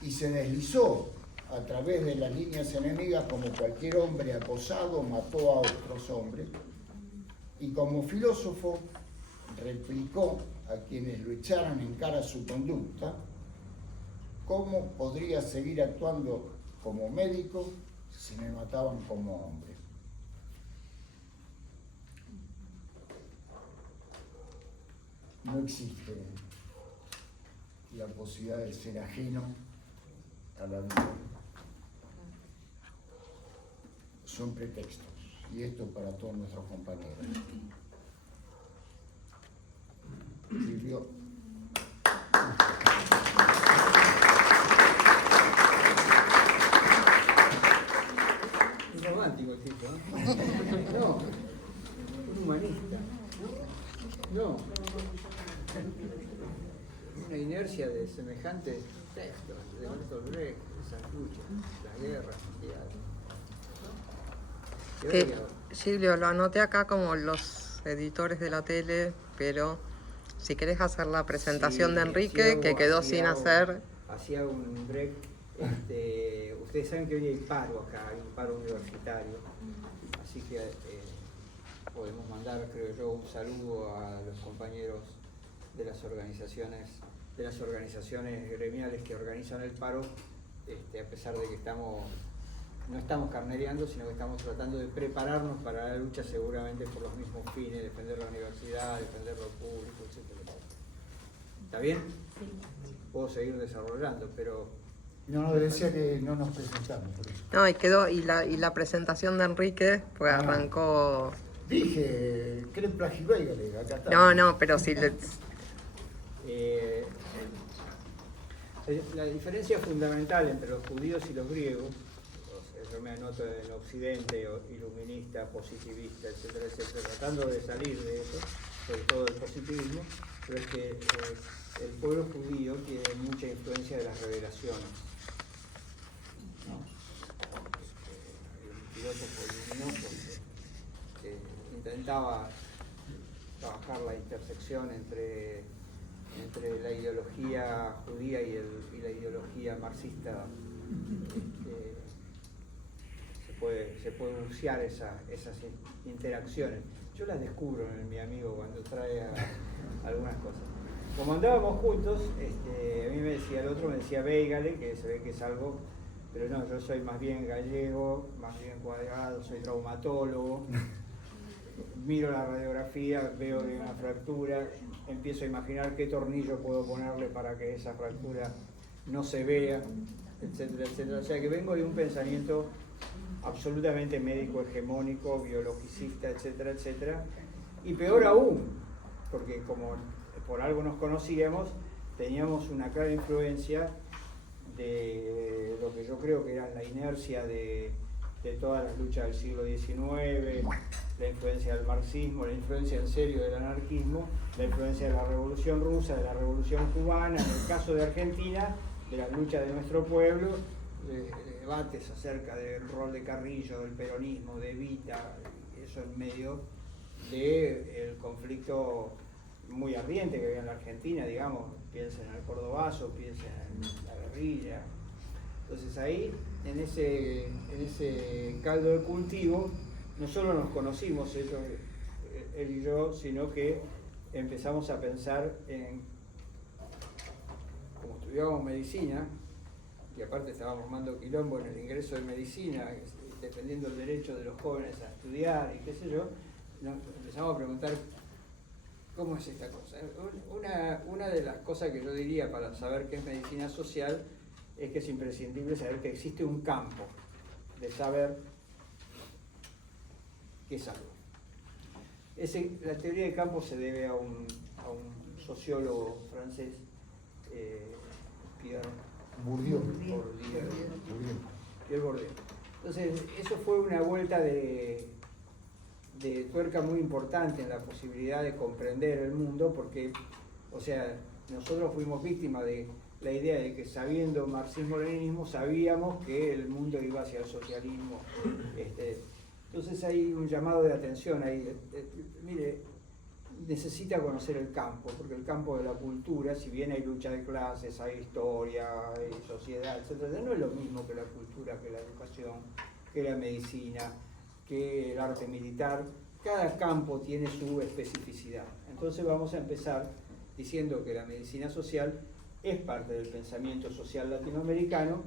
y se deslizó a través de las líneas enemigas como cualquier hombre acosado, mató a otros hombres, y como filósofo replicó a quienes lo echaran en cara su conducta cómo podría seguir actuando como médico si me mataban como hombre. No existe la posibilidad de ser ajeno a la vida. Son pretextos, y esto para todos nuestros compañeros. Silvio. Un romántico el tipo, ¿no? No, un humanista. No. Una inercia de semejantes textos, de Bertolt Brecht, de Santucho, la guerra mundial. Silvio, lo anoté acá como los editores de la tele, pero si querés hacer la presentación Sí, de Enrique, que quedó sin hacer. Hacía un break. Ustedes saben que hoy hay paro acá, hay un paro universitario, así que podemos mandar, creo yo, un saludo a los compañeros de las organizaciones gremiales que organizan el paro, a pesar de que no estamos carnereando, sino que estamos tratando de prepararnos para la lucha seguramente por los mismos fines, defender la universidad, defender lo público, etc. ¿Está bien? Sí. Puedo seguir desarrollando, pero... No, decía que no nos presentamos por eso. No, y la presentación de Enrique, pues arrancó... Dije, ¿qué plagiaria? Acá está. No, pero sí... La diferencia fundamental entre los judíos y los griegos, yo me anoto en el occidente, iluminista, positivista, etcétera, etcétera, tratando de salir de eso, sobre todo el positivismo, pero es que el pueblo judío tiene mucha influencia de las revelaciones. ¿No? El filósofo luminoso que intentaba trabajar la intersección entre la ideología judía y la ideología marxista. Se puede bucear esas interacciones. Yo las descubro en mi amigo cuando trae algunas cosas. Como andábamos juntos, a mí me decía, el otro me decía Weigale, que se ve que es algo, pero no, yo soy más bien gallego, más bien cuadrado, soy traumatólogo, miro la radiografía, veo que hay una fractura, empiezo a imaginar qué tornillo puedo ponerle para que esa fractura no se vea, etcétera, etcétera. O sea que vengo de un pensamiento absolutamente médico, hegemónico, biologicista, etcétera, etcétera. Y peor aún, porque como por algo nos conocíamos, teníamos una clara influencia de lo que yo creo que era la inercia de todas las luchas del siglo XIX, la influencia del marxismo, la influencia en serio del anarquismo, la influencia de la Revolución Rusa, de la Revolución Cubana, en el caso de Argentina, de las luchas de nuestro pueblo, de debates acerca del rol de Carrillo, del peronismo, de Evita, eso en medio del conflicto muy ardiente que había en la Argentina, digamos, piensen en el cordobazo, piensen en la guerrilla. Entonces ahí, en ese caldo de cultivo, no solo nos conocimos él y yo, sino que empezamos a pensar en, como estudiábamos medicina, y aparte estábamos armando quilombo en el ingreso de medicina, defendiendo el derecho de los jóvenes a estudiar y qué sé yo, nos empezamos a preguntar cómo es esta cosa. Una de las cosas que yo diría para saber qué es medicina social es que es imprescindible saber que existe un campo de saber qué es algo. La teoría de campo se debe a un sociólogo francés, Pierre Bourdieu. Entonces, eso fue una vuelta de tuerca muy importante en la posibilidad de comprender el mundo, porque, o sea, nosotros fuimos víctimas de la idea de que sabiendo marxismo-leninismo sabíamos que el mundo iba hacia el socialismo. Entonces hay un llamado de atención ahí. Mire, necesita conocer el campo, porque el campo de la cultura, si bien hay lucha de clases, hay historia, hay sociedad, etc., no es lo mismo que la cultura, que la educación, que la medicina, que el arte militar. Cada campo tiene su especificidad. Entonces vamos a empezar diciendo que la medicina social es parte del pensamiento social latinoamericano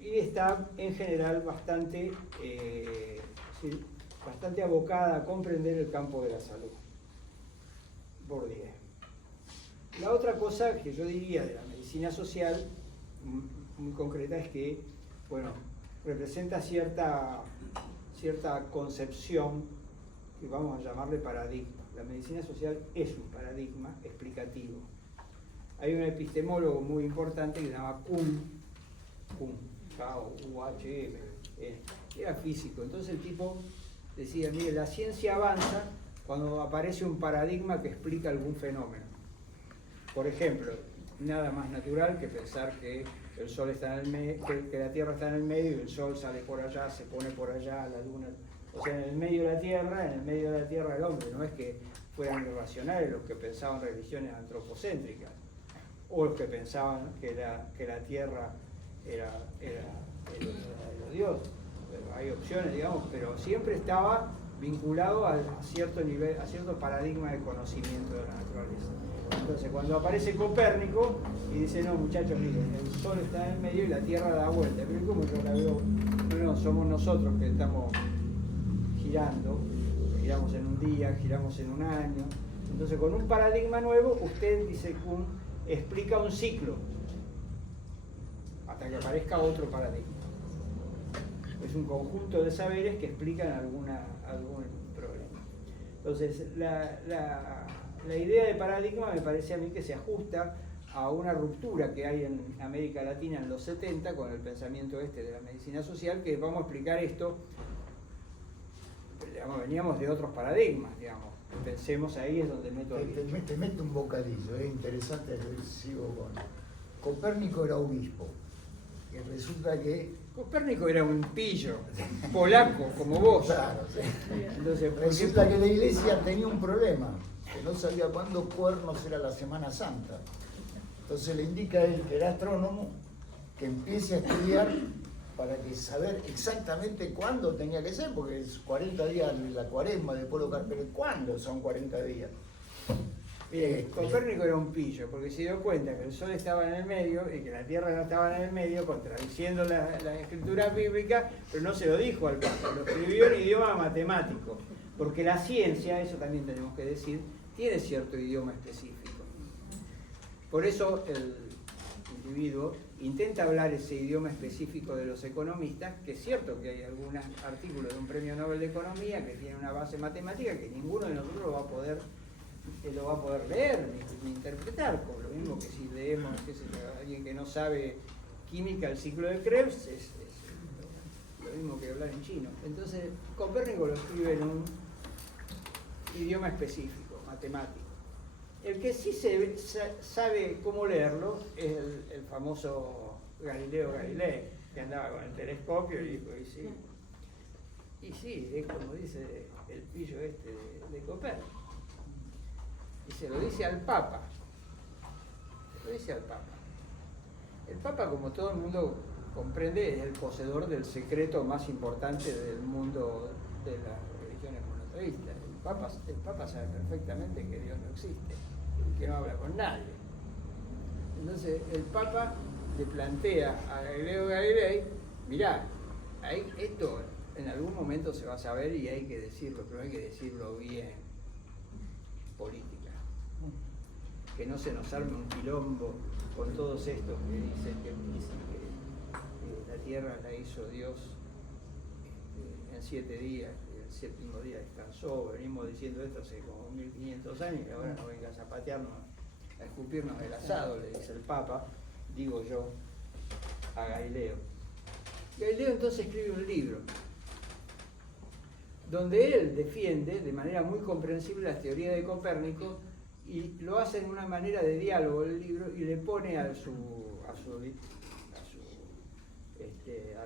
y está en general bastante abocada a comprender el campo de la salud. Bourdieu. La otra cosa que yo diría de la medicina social, muy concreta, es que, bueno, representa cierta concepción que vamos a llamarle paradigma. La medicina social es un paradigma explicativo. Hay un epistemólogo muy importante que se llama Kuhn, K-U-H-M, era físico. Entonces el tipo decía, mire, la ciencia avanza cuando aparece un paradigma que explica algún fenómeno. Por ejemplo, nada más natural que pensar que el sol está en el medio, que la Tierra está en el medio y el sol sale por allá, se pone por allá, la luna. O sea, en el medio de la Tierra el hombre. No es que fueran irracionales los que pensaban religiones antropocéntricas, o los que pensaban que la Tierra era Dios. Hay opciones, digamos, pero siempre estaba vinculado a cierto nivel, a cierto paradigma de conocimiento de la naturaleza. Entonces, cuando aparece Copérnico y dice, no, muchachos, miren, el Sol está en el medio y la Tierra da vuelta. Pero ¿cómo yo la veo? No, somos nosotros que estamos girando, giramos en un día, giramos en un año. Entonces, con un paradigma nuevo, usted, dice Kuhn, explica un ciclo hasta que aparezca otro paradigma. Es un conjunto de saberes que explican algún problema. Entonces, la idea de paradigma me parece a mí que se ajusta a una ruptura que hay en América Latina en los 70 con el pensamiento de la medicina social, que vamos a explicar esto, digamos, veníamos de otros paradigmas, digamos, Pensemos ahí es donde meto el Te meto un bocadillo, es interesante, sigo con... Copérnico era obispo, y resulta que... Copérnico era un pillo, polaco, como vos. Claro, sí. Entonces, Resulta que la iglesia tenía un problema, que no sabía cuándo cuernos era la Semana Santa. Entonces le indica a él, que era astrónomo, que empiece a estudiar para que saber exactamente cuándo tenía que ser, porque es 40 días la cuaresma de Polo Carpero. ¿Cuándo son 40 días? Copérnico era un pillo, porque se dio cuenta que el sol estaba en el medio y que la tierra no estaba en el medio, contradiciendo la escritura bíblica, pero no se lo dijo al Papa, lo escribió en idioma matemático, porque la ciencia, eso también tenemos que decir, tiene cierto idioma específico. Por eso el individuo intenta hablar ese idioma específico de los economistas, que es cierto que hay algunos artículos de un premio Nobel de Economía que tienen una base matemática que ninguno de nosotros lo va a poder leer ni interpretar, por lo mismo que si leemos a alguien que no sabe química, el ciclo de Krebs es lo mismo que hablar en chino. Entonces Copérnico lo escribe en un idioma específico, matemático. El que sí sabe cómo leerlo es el famoso Galileo Galilei, que andaba con el telescopio y dijo, y sí, es como dice el pillo este de Copérnico. Y se lo dice al Papa. El Papa, como todo el mundo comprende, es el poseedor del secreto más importante del mundo de las religiones monoteístas. El Papa sabe perfectamente que Dios no existe y que no habla con nadie. Entonces el Papa le plantea a Galileo Galilei, mirá, esto en algún momento se va a saber y hay que decirlo, pero hay que decirlo bien, política. Que no se nos arme un quilombo con todos estos que dicen que la tierra la hizo Dios en 7 días, y el séptimo día descansó. Venimos diciendo esto hace como 1500 años, y ahora no vengas a patearnos, a escupirnos el asado, le dice el Papa, digo yo, a Galileo. Galileo entonces escribe un libro donde él defiende de manera muy comprensible las teorías de Copérnico, y lo hace en una manera de diálogo el libro, y le pone a la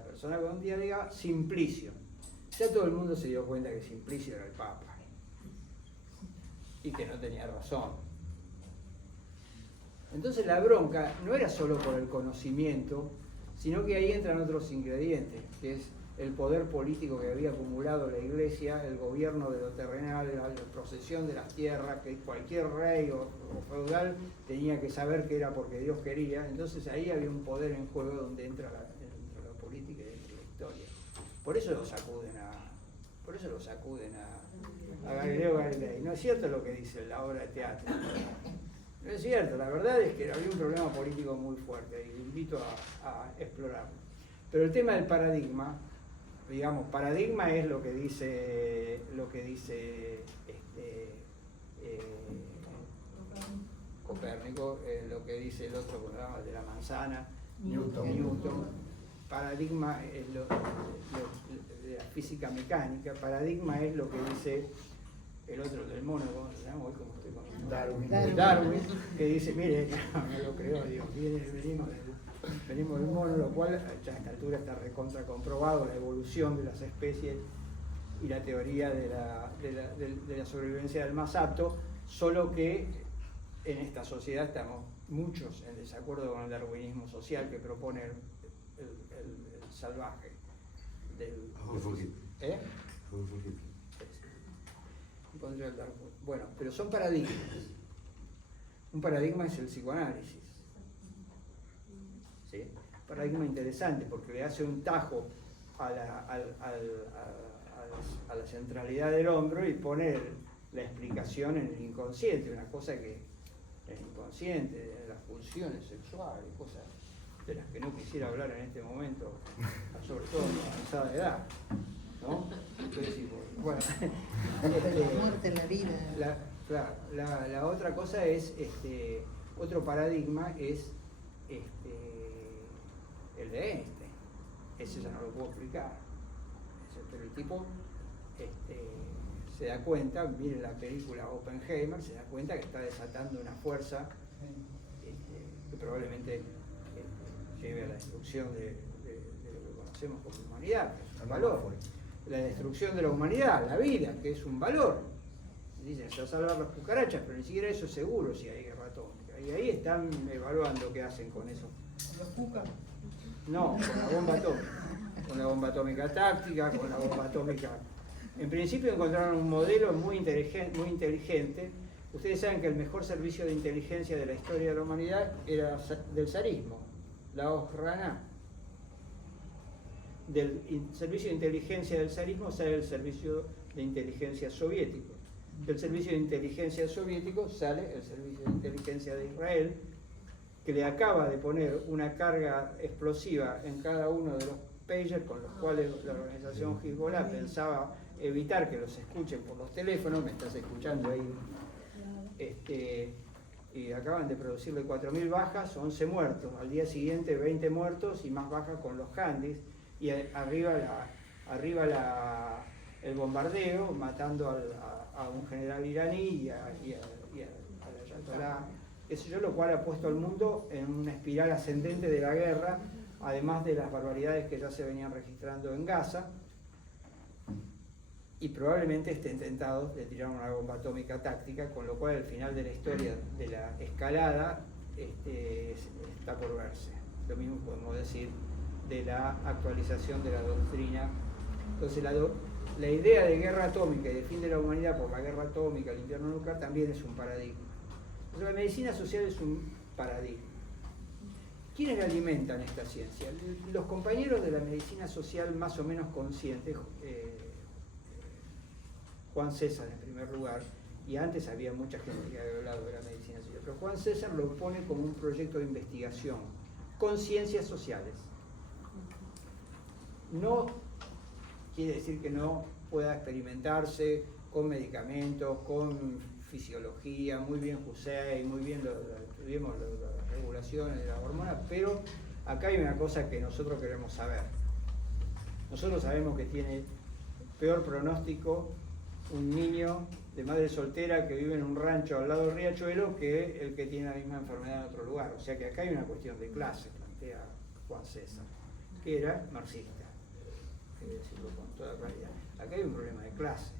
persona con diálogo Simplicio. Ya todo el mundo se dio cuenta que Simplicio era el Papa y que no tenía razón. Entonces la bronca no era solo por el conocimiento, sino que ahí entran otros ingredientes, que es el poder político que había acumulado la Iglesia, el gobierno de lo terrenal, la posesión de las tierras, que cualquier rey o feudal tenía que saber que era porque Dios quería. Entonces ahí había un poder en juego donde entra la política y entra la historia. Por eso lo sacuden a Galileo Galilei. No es cierto lo que dice la obra de teatro. No es cierto, la verdad es que había un problema político muy fuerte y invito a explorarlo. Pero el tema del paradigma, digamos, paradigma es lo que dice Copérnico, lo que dice el otro de la manzana, Newton. Paradigma es de la física mecánica. Paradigma es lo que dice el otro del mono, ¿cómo se llama hoy? ¿Cómo estoy con Darwin, que dice, mire, no lo creo, Dios, venimos del mono, lo cual ya a esta altura está recontra comprobado, la evolución de las especies y la teoría de la sobrevivencia del más apto, solo que en esta sociedad estamos muchos en desacuerdo con el darwinismo social que propone el salvaje. Bueno, pero son paradigmas. Un paradigma es el psicoanálisis. ¿Sí? Un paradigma interesante porque le hace un tajo a la centralidad del hombro y pone la explicación en el inconsciente, una cosa que el inconsciente, las pulsiones sexuales, cosas de las que no quisiera hablar en este momento, sobre todo en la avanzada edad, ¿no? Entonces, bueno, la muerte, la vida. La otra cosa es, otro paradigma es el de Einstein. Ese ya no lo puedo explicar. Pero el tipo se da cuenta, miren la película Oppenheimer, se da cuenta que está desatando una fuerza que probablemente lleve a la destrucción de lo que conocemos como humanidad, que es un valor. La destrucción de la humanidad, la vida, que es un valor. Dicen, se va a salvar las cucarachas, pero ni siquiera eso es seguro si hay guerra atómica. Y ahí están evaluando qué hacen con eso. ¿Los cucas? No, con la bomba atómica. Con la bomba atómica táctica, con la bomba atómica. En principio encontraron un modelo muy inteligente. Ustedes saben que el mejor servicio de inteligencia de la historia de la humanidad era del zarismo, la Ojraná. Del servicio de inteligencia del zarismo sale el servicio de inteligencia soviético. Del servicio de inteligencia soviético sale el servicio de inteligencia de Israel, que le acaba de poner una carga explosiva en cada uno de los pagers con los cuales la organización Hezbollah pensaba evitar que los escuchen por los teléfonos. Me estás escuchando ahí. Y acaban de producirle 4.000 bajas, 11 muertos. Al día siguiente 20 muertos y más bajas con los Handys. Y arriba el bombardeo, matando a un general iraní y al ayatolá, eso yo, lo cual ha puesto al mundo en una espiral ascendente de la guerra, además de las barbaridades que ya se venían registrando en Gaza, y probablemente estén tentados de tirar una bomba atómica táctica, con lo cual el final de la historia de la escalada está por verse. Lo mismo podemos decir de la actualización de la doctrina. Entonces la idea de guerra atómica y de fin de la humanidad por la guerra atómica, el invierno nuclear, también es un paradigma. Entonces, la medicina social es un paradigma. ¿Quiénes alimentan esta ciencia? Los compañeros de la medicina social más o menos conscientes, Juan César en primer lugar, y antes había mucha gente que había hablado de la medicina social, pero Juan César lo pone como un proyecto de investigación con ciencias sociales. No quiere decir que no pueda experimentarse con medicamentos, con fisiología, muy bien Hussein, muy bien estudiamos las regulaciones de las hormonas, pero acá hay una cosa que nosotros queremos saber. Nosotros sabemos que tiene peor pronóstico un niño de madre soltera que vive en un rancho al lado del riachuelo que el que tiene la misma enfermedad en otro lugar. O sea que acá hay una cuestión de clase, plantea Juan César, que era marxista. Hay que decirlo con toda claridad. Acá hay un problema de clase.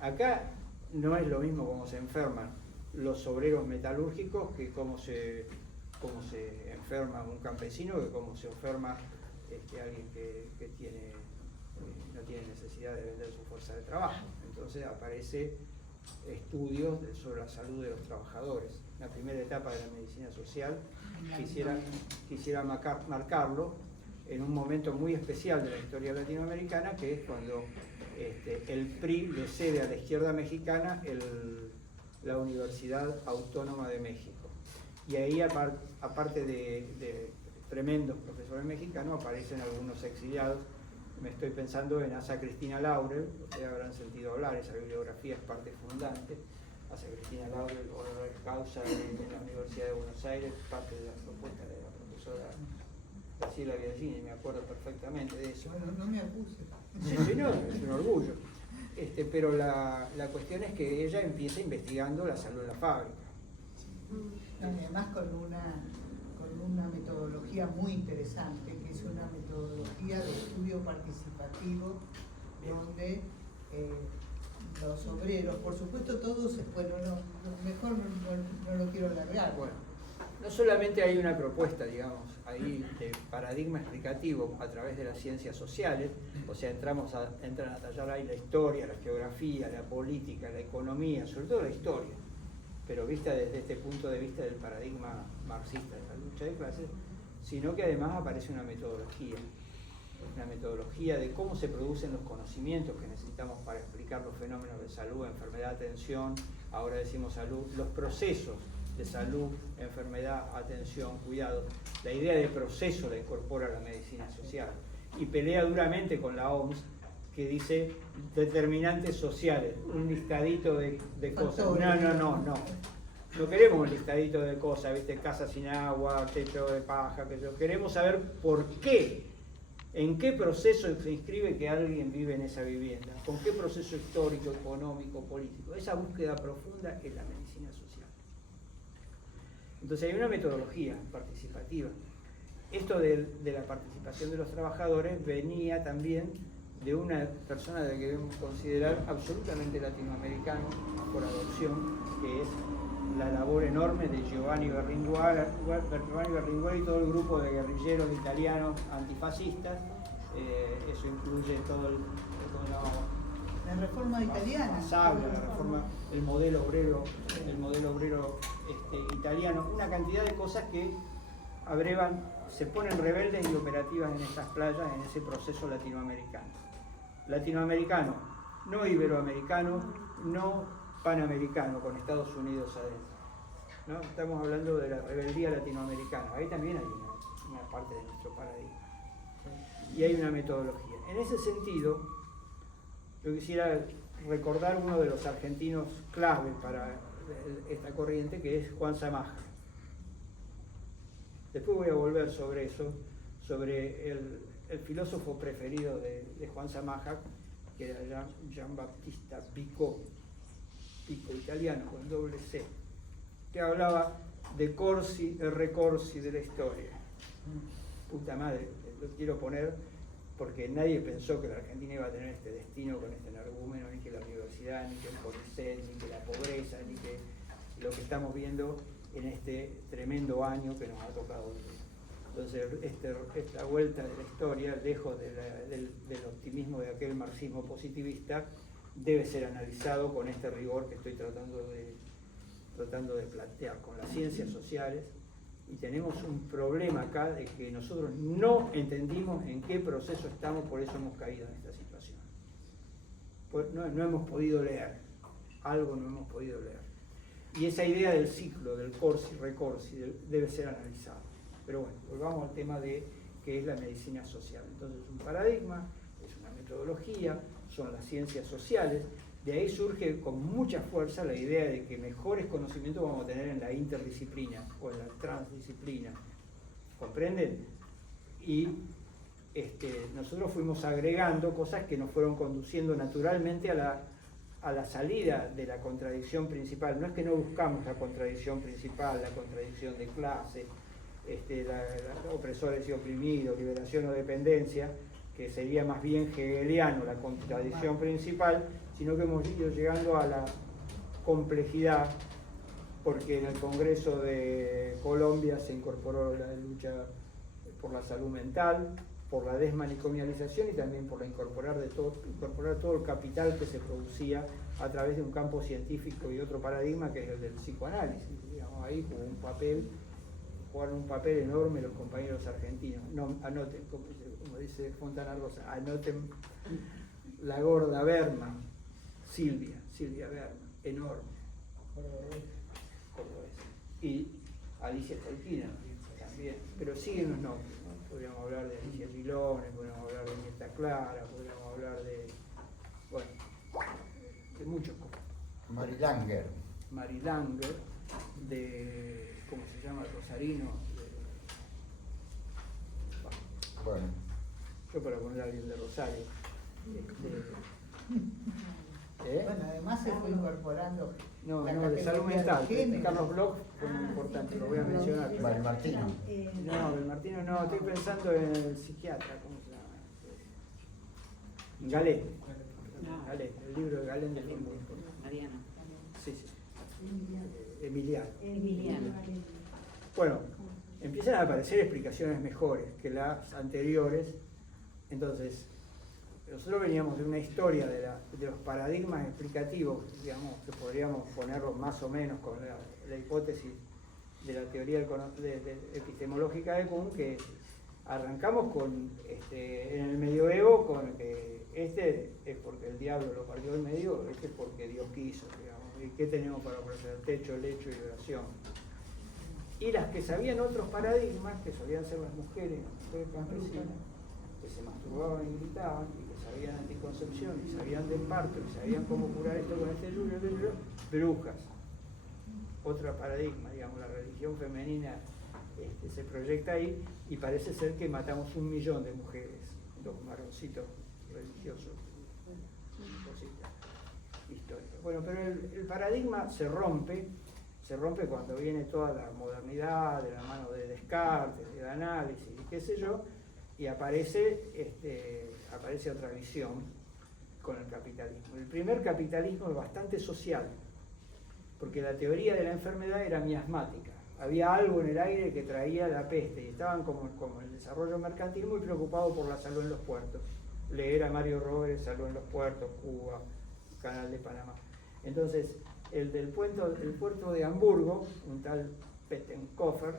Acá no es lo mismo cómo se enferman los obreros metalúrgicos que cómo se enferma un campesino, que cómo se enferma alguien que no tiene necesidad de vender su fuerza de trabajo. Entonces aparece estudios sobre la salud de los trabajadores. La primera etapa de la medicina social quisiera marcarlo en un momento muy especial de la historia latinoamericana, que es cuando el PRI le cede a la izquierda mexicana la Universidad Autónoma de México. Y ahí, aparte de tremendos profesores mexicanos, aparecen algunos exiliados. Me estoy pensando en Asa Cristina Laurel, ustedes habrán sentido hablar, esa bibliografía es parte fundante. Asa Cristina Laurel, honoris causa en la Universidad de Buenos Aires, parte de la propuesta de la profesora Graciela Biagini, me acuerdo perfectamente de eso. Bueno, no me acuse. Sí, no, es un orgullo. Pero la cuestión es que ella empieza investigando la salud en la fábrica. Y además con una metodología muy interesante, que es una metodología de estudio participativo, donde los obreros, por supuesto todos, bueno, mejor no lo quiero alargar. Bueno, no solamente hay una propuesta, digamos, ahí de paradigma explicativo a través de las ciencias sociales, o sea, entran a tallar ahí la historia, la geografía, la política, la economía, sobre todo la historia, pero vista desde este punto de vista del paradigma marxista de la lucha de clases, sino que además aparece una metodología de cómo se producen los conocimientos que necesitamos para explicar los fenómenos de salud, enfermedad, atención, ahora decimos salud, los procesos de salud, enfermedad, atención, cuidado. La idea de proceso la incorpora la medicina social y pelea duramente con la OMS, que dice determinantes sociales, un listadito de cosas. No queremos un listadito de cosas, ¿viste? Casa sin agua, techo de paja, queremos saber por qué ¿En qué proceso se inscribe que alguien vive en esa vivienda? ¿Con qué proceso histórico, económico, político? Esa búsqueda profunda es la medicina social. Entonces hay una metodología participativa. Esto de la participación de los trabajadores venía también de una persona de que debemos considerar absolutamente latinoamericano por adopción, que es la labor enorme de Giovanni Berlinguer y todo el grupo de guerrilleros italianos antifascistas. Eso incluye todo la reforma italiana, la reforma, el modelo obrero italiano, una cantidad de cosas que se ponen rebeldes y operativas en estas playas en ese proceso latinoamericano, no iberoamericano, no panamericano, con Estados Unidos adentro, ¿no? Estamos hablando de la rebeldía latinoamericana. Ahí también hay una parte de nuestro paradigma, ¿sí? Y hay una metodología. En ese sentido, yo quisiera recordar uno de los argentinos clave para esta corriente, que es Juan Zamaja. Después voy a volver sobre eso, sobre el filósofo preferido de Juan Zamaja, que era Gian Battista Vico, italiano con doble C, que hablaba de Corsi e Recorsi de la historia. Puta madre, lo quiero poner porque nadie pensó que la Argentina iba a tener este destino con este energúmeno, ni que la universidad, ni que el CONICET, ni que la pobreza, ni que lo que estamos viendo en este tremendo año que nos ha tocado vivir. Entonces, esta vuelta de la historia, lejos del optimismo de aquel marxismo positivista, debe ser analizado con este rigor que estoy tratando de plantear, con las ciencias sociales, y tenemos un problema acá de que nosotros no entendimos en qué proceso estamos, por eso hemos caído en esta situación. Pues no hemos podido leer, algo no hemos podido leer. Y esa idea del ciclo, del corsi-recorsi, debe ser analizado. Pero bueno, volvamos al tema de qué es la medicina social. Entonces, un paradigma, es una metodología, son las ciencias sociales. De ahí surge con mucha fuerza la idea de que mejores conocimientos vamos a tener en la interdisciplina o en la transdisciplina. ¿Comprenden? Y nosotros fuimos agregando cosas que nos fueron conduciendo naturalmente a la salida de la contradicción principal. No es que no buscamos la contradicción principal, la contradicción de clase, la opresores y oprimidos, liberación o dependencia, que sería más bien hegeliano la contradicción principal, sino que hemos ido llegando a la complejidad, porque en el Congreso de Colombia se incorporó la lucha por la salud mental, por la desmanicomialización y también por incorporar todo el capital que se producía a través de un campo científico y otro paradigma que es el del psicoanálisis. Digamos, ahí jugaron un papel enorme los compañeros argentinos. No, anoten, como dice Fontana Rosa, anoten la gorda Berman, Silvia Berman, enorme, cordobesa. Y Alicia Tolkien también, pero siguen los nombres, ¿no? Podríamos hablar de Alicia Gilones, podríamos hablar de Mirta Clara, podríamos hablar de muchos. Mary Langer, de, ¿cómo se llama? Rosarino. Bueno. Yo para poner a alguien de Rosario. Bueno, además se fue incorporando. No, de salud mental. Carlos Bloch fue muy importante, lo voy a mencionar. Belmartino. No, Belmartino no, estoy pensando en el psiquiatra, ¿cómo se llama? Galén. Galén, el libro de Galén del tiempo. Mariano. Sí. Emiliano. Bueno, empiezan a aparecer explicaciones mejores que las anteriores. Entonces, nosotros veníamos de una historia de los paradigmas explicativos, digamos, que podríamos ponerlos más o menos con la hipótesis de la teoría epistemológica de Kuhn, que arrancamos con en el medioevo con que este es porque el diablo lo partió en medio, este es porque Dios quiso, digamos. ¿Y qué tenemos para ofrecer? Techo, lecho y oración. Y las que sabían otros paradigmas, que solían ser las mujeres campesinas, que se masturbaban y gritaban, y que sabían anticoncepción, y sabían del parto, y sabían cómo curar esto con este lluvia, brujas. Otro paradigma, digamos, la religión femenina se proyecta ahí, y parece ser que matamos 1 millón de mujeres dos varoncitos religiosos, cositas históricas. Bueno, pero el paradigma se rompe cuando viene toda la modernidad de la mano de Descartes, del análisis y qué sé yo, y aparece otra visión con el capitalismo. El primer capitalismo es bastante social, porque la teoría de la enfermedad era miasmática. Había algo en el aire que traía la peste y estaban como el desarrollo mercantil muy preocupados por la salud en los puertos. Leer a Mario Robles, Salud en los puertos, Cuba, Canal de Panamá. Entonces, el puerto de Hamburgo, un tal Pettenkofer,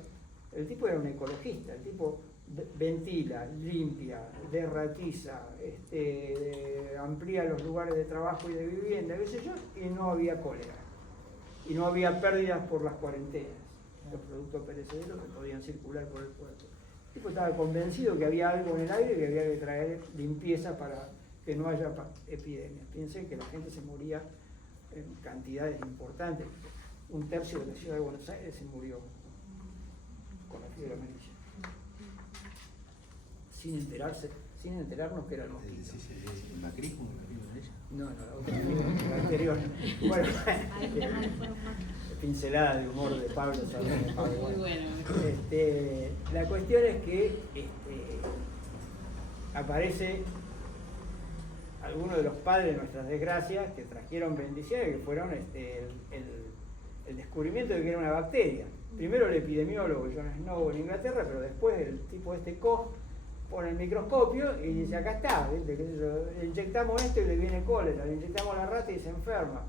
el tipo era un ecologista, el tipo ventila, limpia, derratiza, amplía los lugares de trabajo y de vivienda, qué sé yo, y no había cólera. Y no había pérdidas por las cuarentenas, los productos perecederos que podían circular por el puerto. El tipo estaba convencido que había algo en el aire que había que traer limpieza para que no haya epidemias. Piensen que la gente se moría en cantidades importantes. 1/3 de la ciudad de Buenos Aires se murió con la fiebre amarilla. Sin enterarnos que era el mosquito. ¿El macrismo? No, la anterior. Bueno, pincelada de humor de Pablo Sarmiento. Muy bueno. La cuestión es que aparece algunos de los padres de nuestras desgracias que trajeron bendiciones, que fueron el descubrimiento de que era una bacteria. Primero el epidemiólogo John Snow en Inglaterra, pero después el tipo Koch pone el microscopio y dice, acá está, ¿viste? Le inyectamos esto y le viene cólera, le inyectamos a la rata y se enferma.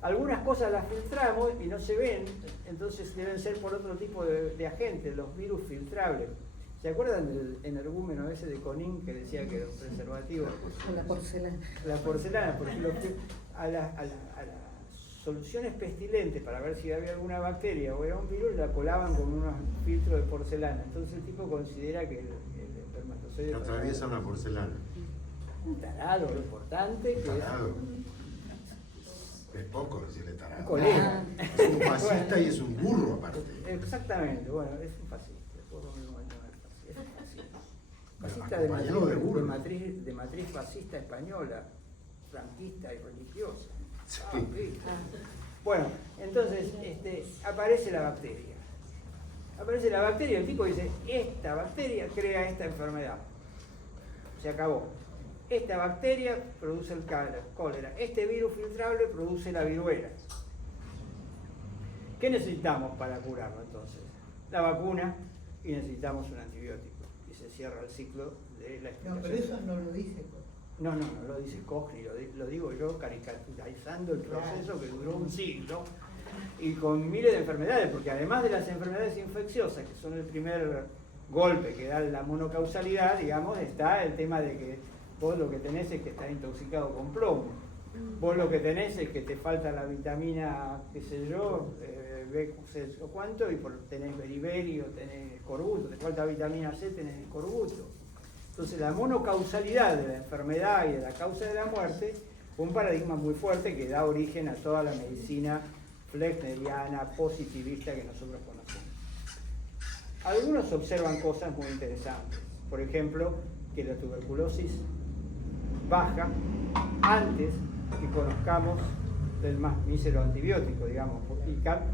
Algunas cosas las filtramos y no se ven, entonces deben ser por otro tipo de agentes, los virus filtrables. ¿Se acuerdan del energúmeno ese de Conin que decía que los preservativos... La porcelana. La porcelana, porque a las soluciones pestilentes para ver si había alguna bacteria o era un virus, la colaban con unos filtros de porcelana. Entonces el tipo considera que el espermatozoide... Atraviesa una porcelana. Un tarado, lo importante que tarado. Es poco decirle tarado. Un colega. Es un fascista y es un burro aparte. Exactamente, bueno, es un fascista. Es un fascista. Fascista de matriz fascista española, franquista y religiosa. Sí. Bueno, entonces aparece la bacteria. Aparece la bacteria y el tipo dice, esta bacteria crea esta enfermedad. Se acabó. Esta bacteria produce el cólera. Este virus filtrable produce la viruela. ¿Qué necesitamos para curarlo entonces? La vacuna y necesitamos un antibiótico. Y se cierra el ciclo de la explicación. No, pero eso no lo dice Koch. No lo dice Koch, ni lo digo yo caricaturizando el proceso que duró un siglo y con miles de enfermedades, porque además de las enfermedades infecciosas, que son el primer golpe que da la monocausalidad, digamos, está el tema de que vos lo que tenés es que estás intoxicado con plomo. Vos lo que tenés es que te falta la vitamina, qué sé yo, B, sé yo cuánto, y tenés beriberi o tenés escorbuto, te falta vitamina C, tenés escorbuto. Entonces la monocausalidad de la enfermedad y de la causa de la muerte fue un paradigma muy fuerte que da origen a toda la medicina flechneriana, positivista que nosotros conocemos. Algunos observan cosas muy interesantes. Por ejemplo, que la tuberculosis baja antes que conozcamos del más mísero antibiótico, digamos,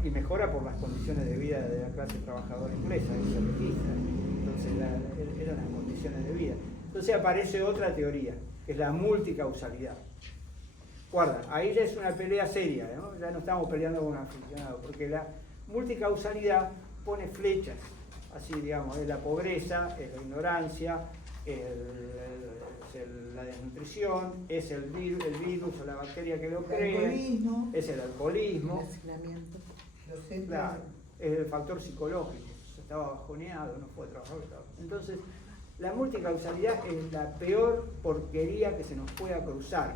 y mejora por las condiciones de vida de la clase trabajadora inglesa, que se registra. Entonces eran las condiciones de vida. Entonces aparece otra teoría, que es la multicausalidad. Guarda, ahí ya es una pelea seria, ¿no? Ya no estamos peleando con un aficionado, porque la multicausalidad pone flechas, así digamos, es la pobreza, es la ignorancia, es la desnutrición, es el virus o la bacteria que lo crea, es el alcoholismo, claro, es el factor psicológico, estaba bajoneado, no puede trabajar. Entonces, la multicausalidad es la peor porquería que se nos pueda cruzar.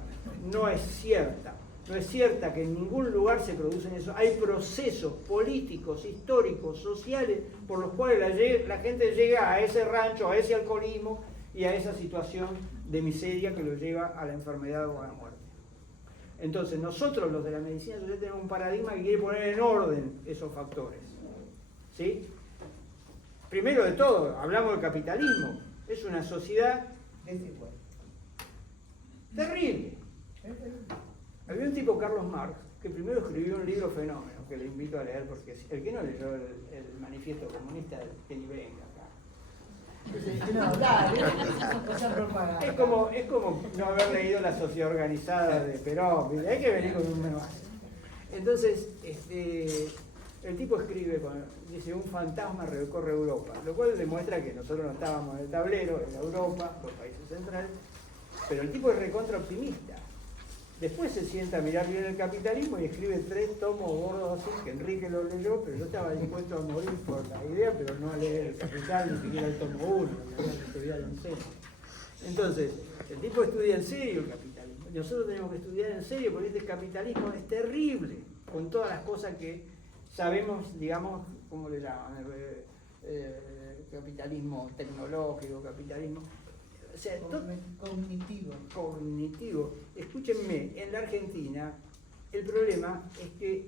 No es cierta. No es cierta que en ningún lugar se producen eso. Hay procesos políticos, históricos, sociales, por los cuales la gente llega a ese rancho, a ese alcoholismo y a esa situación de miseria que lo lleva a la enfermedad o a la muerte. Entonces, nosotros los de la medicina social tenemos un paradigma que quiere poner en orden esos factores. ¿Sí? Primero de todo, hablamos del capitalismo. Es una sociedad desigual. Terrible. Había un tipo, Carlos Marx, que primero escribió un libro fenómeno, que le invito a leer, porque el que no leyó el manifiesto comunista, que ni venga acá. No, dale, esa propaganda. Es como no haber leído La sociedad organizada de Perón, ¿viste? Hay que venir con un manual. Entonces, el tipo escribe, dice, un fantasma recorre Europa, lo cual demuestra que nosotros no estábamos en el tablero, en Europa, los países centrales, pero el tipo es recontra optimista. Después se sienta a mirar bien el capitalismo y escribe 3 tomos gordos así, que Enrique lo leyó, pero yo estaba dispuesto a morir por la idea, pero no a leer el Capital, ni siquiera el tomo 1, que se veía la oncena. Entonces, el tipo estudia en serio el capitalismo. Nosotros tenemos que estudiar en serio porque este capitalismo es terrible, con todas las cosas que sabemos, digamos, ¿cómo le llaman? Capitalismo tecnológico, capitalismo... O sea, cognitivo. Escúchenme, en la Argentina el problema es que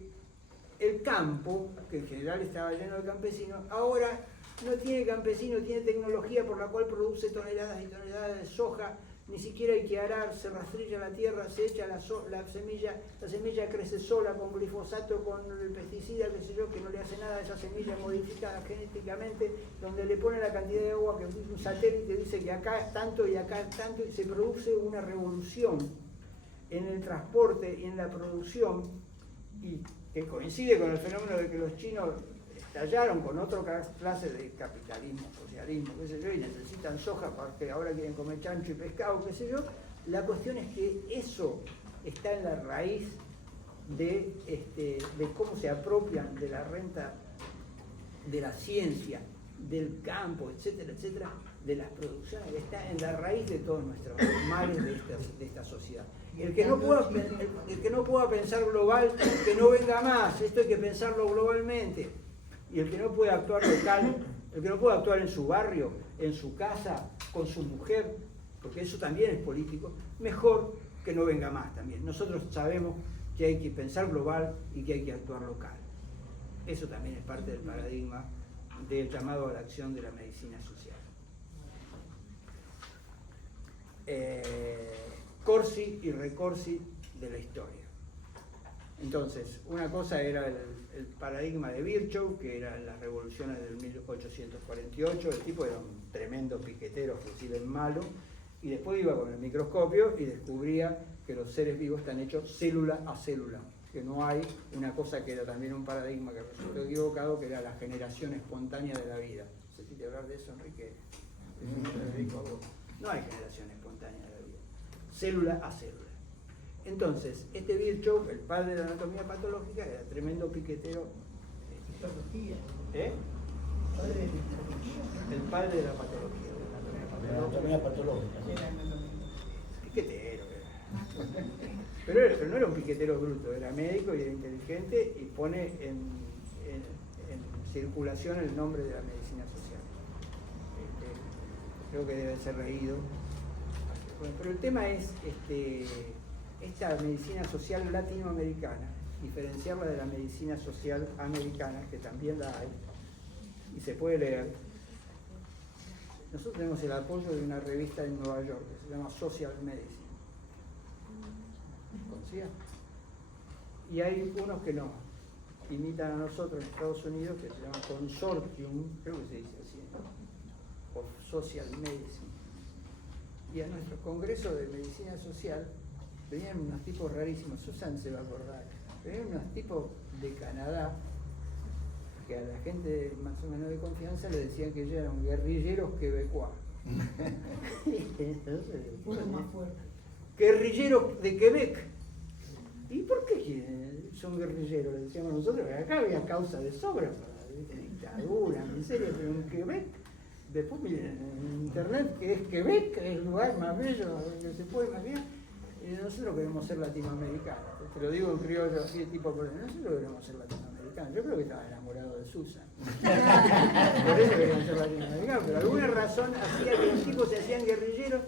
el campo, que en general estaba lleno de campesinos, ahora no tiene campesinos, tiene tecnología por la cual produce toneladas y toneladas de soja, ni siquiera hay que arar, se rastrilla la tierra, se echa la semilla crece sola con glifosato, con el pesticida, qué sé yo, que no le hace nada a esa semilla modificada genéticamente, donde le pone la cantidad de agua que un satélite dice que acá es tanto y acá es tanto, y se produce una revolución en el transporte y en la producción, y que coincide con el fenómeno de que los chinos estallaron con otra clase de capitalismo, socialismo, qué sé yo, y necesitan soja porque ahora quieren comer chancho y pescado, qué sé yo. La cuestión es que eso está en la raíz de cómo se apropian de la renta, de la ciencia, del campo, etcétera, etcétera, de las producciones, está en la raíz de todos nuestros males de esta sociedad. El que no pueda pensar global, que no venga más, esto hay que pensarlo globalmente. Y el que no puede actuar local, el que no puede actuar en su barrio, en su casa, con su mujer, porque eso también es político, mejor que no venga más también. Nosotros sabemos que hay que pensar global y que hay que actuar local. Eso también es parte del paradigma del llamado a la acción de la medicina social. Corsi y recorsi de la historia. Entonces, una cosa era el paradigma de Virchow, que eran las revoluciones del 1848, el tipo era un tremendo piquetero, fusil en malo, y después iba con el microscopio y descubría que los seres vivos están hechos célula a célula, que no hay una cosa que era también un paradigma que resultó equivocado, que era la generación espontánea de la vida. No sé si te hablar de eso, Enrique. No hay generación espontánea de la vida, célula a célula. Entonces, este Virchow, el padre de la anatomía patológica, era tremendo piquetero. El padre de la patología. De la anatomía patológica. Piquetero. Pero no era un piquetero bruto, era médico y era inteligente y pone en circulación el nombre de la medicina social. Creo que debe ser reído. Bueno, pero el tema es esta medicina social latinoamericana, diferenciarla de la medicina social americana, que también la hay, y se puede leer. Nosotros tenemos el apoyo de una revista en Nueva York que se llama Social Medicine. ¿Conocía? Y hay unos que no, imitan a nosotros en Estados Unidos, que se llama Consortium, creo que se dice así, ¿no? Of Social Medicine. Y a nuestro congreso de medicina social venían unos tipos rarísimos, Susan se va a acordar, venían unos tipos de Canadá que a la gente más o menos de confianza le decían que ellos eran guerrilleros quebecois. Guerrilleros de Quebec. ¿Y por qué son guerrilleros? Le decíamos nosotros, acá había causa de sobra para dictadura, miseria, pero en Quebec. Después miren en internet que es Quebec, es el lugar más bello que se puede imaginar. Y nosotros queremos ser latinoamericanos. Te lo digo en criollo así de tipo, nosotros queremos ser latinoamericanos. Yo creo que estaba enamorado de Susan. Por eso querían ser latinoamericanos, pero alguna razón hacía que los tipos se hacían guerrilleros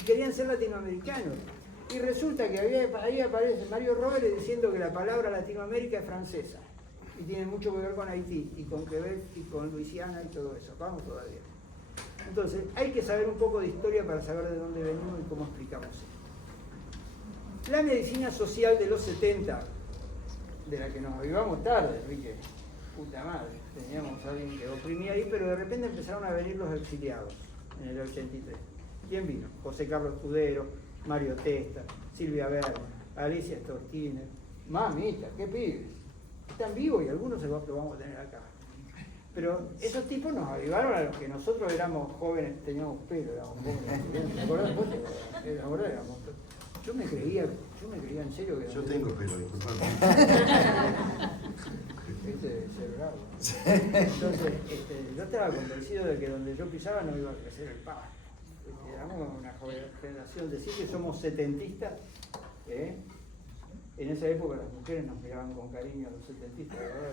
y querían ser latinoamericanos. Y resulta que ahí aparece Mario Robles diciendo que la palabra Latinoamérica es francesa. Y tiene mucho que ver con Haití, y con Quebec, y con Luisiana y todo eso. Vamos todavía. Entonces, hay que saber un poco de historia para saber de dónde venimos y cómo explicamos esto. La medicina social de los 70, de la que nos avivamos tarde, Enrique, puta madre, teníamos a alguien que oprimía ahí, pero de repente empezaron a venir los exiliados en el 83. ¿Quién vino? José Carlos Escudero, Mario Testa, Silvia Verne, Alicia Stortiner. Mamita, qué pibes. Están vivos y algunos lo vamos a tener acá. Pero esos tipos nos avivaron a los que nosotros éramos jóvenes, teníamos pelo, éramos jóvenes. ¿Te acordás? ¿Vos te acordás? Yo me creía en serio que... Yo tengo pelo, disculpame. Este debe ser bravo. Entonces, yo estaba convencido de que donde yo pisaba no iba a crecer el pasto. Éramos una generación, decir que somos setentistas, en esa época las mujeres nos miraban con cariño a los setentistas, ¿verdad?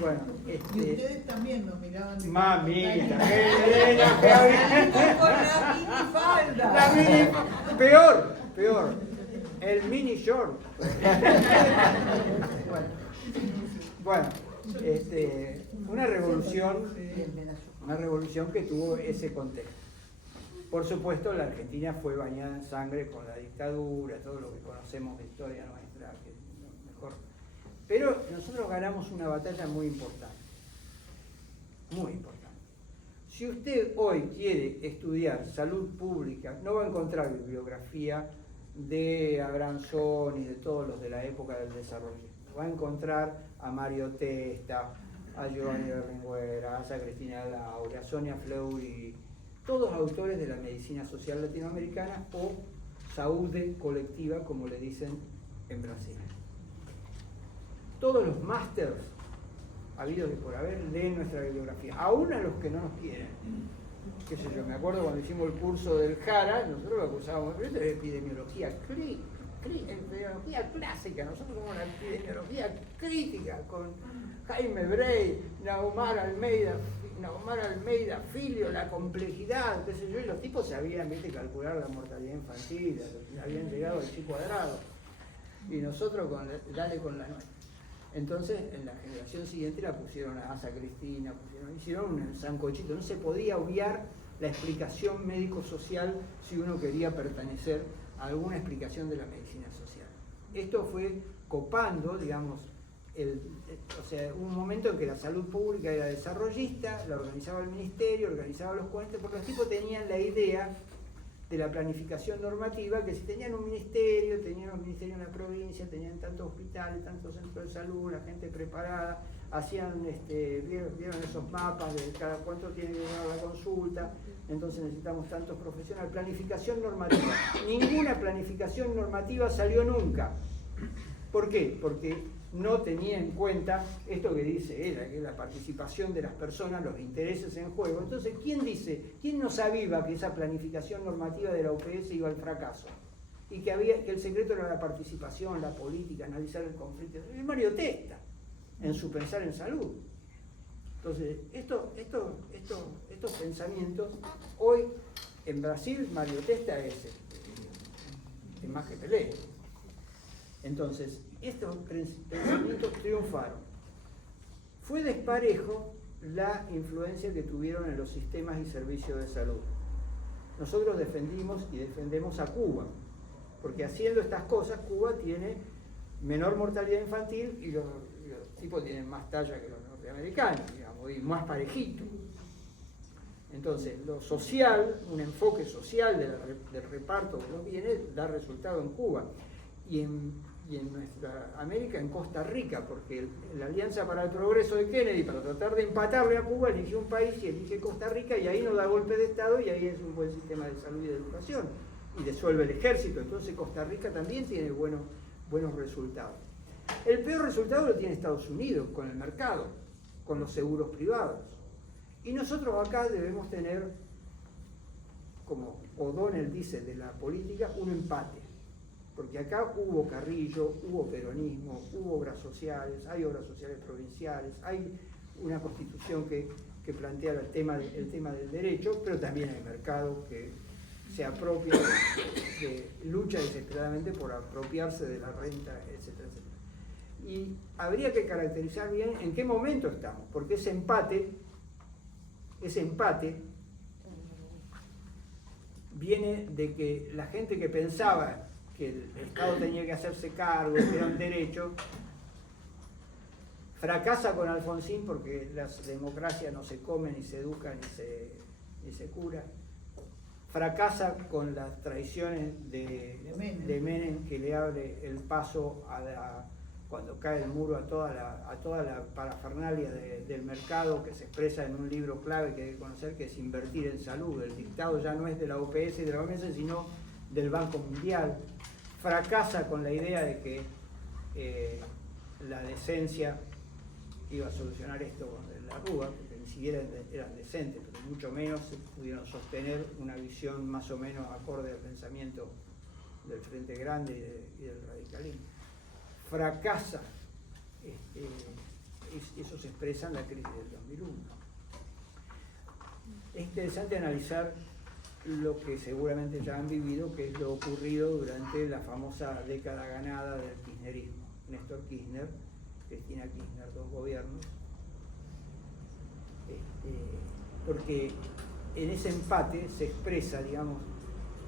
Bueno, y ustedes también nos miraban de mamita, con la minifalda. La mini, peor, el mini short. Bueno, una revolución que tuvo ese contexto. Por supuesto, la Argentina fue bañada en sangre con la dictadura, todo lo que conocemos de historia nuestra, que es lo mejor. Pero nosotros ganamos una batalla muy importante. Muy importante. Si usted hoy quiere estudiar salud pública, no va a encontrar bibliografía de Abranzón y de todos los de la época del desarrollo. Va a encontrar a Mario Testa, a Giovanni Berlinguer, a Asa Cristina Laura, a Sonia Fleury, todos autores de la medicina social latinoamericana o saúde colectiva, como le dicen en Brasil. Todos los másters habidos y por haber leen nuestra bibliografía, aún a los que no nos quieren. Qué sé yo, me acuerdo cuando hicimos el curso del Jara, nosotros lo acusábamos de epidemiología clásica, nosotros somos la epidemiología crítica con Jaime Brey, Naumar Almeida Filio, la complejidad, qué sé yo, y los tipos sabían, viste, calcular la mortalidad infantil, habían llegado al chi cuadrado, y nosotros dale con la nuestra. Entonces, en la generación siguiente la pusieron a Asa Cristina, hicieron un sancochito, no se podía obviar la explicación médico-social si uno quería pertenecer a alguna explicación de la medicina social. Esto fue copando, digamos, un momento en que la salud pública era desarrollista, la organizaba el ministerio, organizaba los cuentes, porque los tipos tenían la idea de la planificación normativa, que si tenían un ministerio en la provincia, tenían tantos hospitales, tantos centros de salud, la gente preparada, vieron esos mapas de cada cuánto tiene que llegar la consulta, entonces necesitamos tantos profesionales. Planificación normativa. Ninguna planificación normativa salió nunca. ¿Por qué? Porque no tenía en cuenta esto que dice ella, que es la participación de las personas, los intereses en juego. Entonces, ¿quién nos aviva que esa planificación normativa de la OPS iba al fracaso? Y que el secreto era la participación, la política, analizar el conflicto. Es Mario Testa, en su pensar en salud. Entonces, estos pensamientos, hoy en Brasil, Mario Testa es más que Pelé. Entonces, estos pensamientos triunfaron. Fue desparejo la influencia que tuvieron en los sistemas y servicios de salud. Nosotros defendimos y defendemos a Cuba, porque haciendo estas cosas Cuba tiene menor mortalidad infantil y los tipos tienen más talla que los norteamericanos, digamos, y más parejito. Entonces, lo social, un enfoque social del reparto de los bienes, da resultado en Cuba. Y en nuestra América, en Costa Rica, porque la Alianza para el Progreso de Kennedy, para tratar de empatarle a Cuba, eligió un país y elige Costa Rica, y ahí no da golpe de Estado, y ahí es un buen sistema de salud y de educación, y disuelve el ejército. Entonces Costa Rica también tiene buenos resultados. El peor resultado lo tiene Estados Unidos, con el mercado, con los seguros privados. Y nosotros acá debemos tener, como O'Donnell dice de la política, un empate. Porque acá hubo Carrillo, hubo peronismo, hubo obras sociales, hay obras sociales provinciales, hay una constitución que plantea el tema del derecho, pero también hay mercado que se apropia, que lucha desesperadamente por apropiarse de la renta, etcétera, etcétera. Y habría que caracterizar bien en qué momento estamos, porque ese empate ese empate viene de que la gente que pensaba que el Estado tenía que hacerse cargo, que era un derecho, fracasa con Alfonsín porque las democracias no se comen, ni se educan, ni se curan. Fracasa con las traiciones de Menem, que le abre el paso cuando cae el muro a toda la parafernalia del mercado, que se expresa en un libro clave que hay que conocer, que es Invertir en Salud. El dictado ya no es de la OPS y de la OMS, sino del Banco Mundial. Fracasa con la idea de que la decencia iba a solucionar esto con la Rúa, porque ni siquiera eran decentes, pero mucho menos pudieron sostener una visión más o menos acorde al pensamiento del Frente Grande y del radicalismo. Fracasa, eso se expresa en la crisis del 2001. Es interesante analizar lo que seguramente ya han vivido, que es lo ocurrido durante la famosa década ganada del kirchnerismo. Néstor Kirchner, Cristina Kirchner, 2 gobiernos, porque en ese empate se expresa, digamos,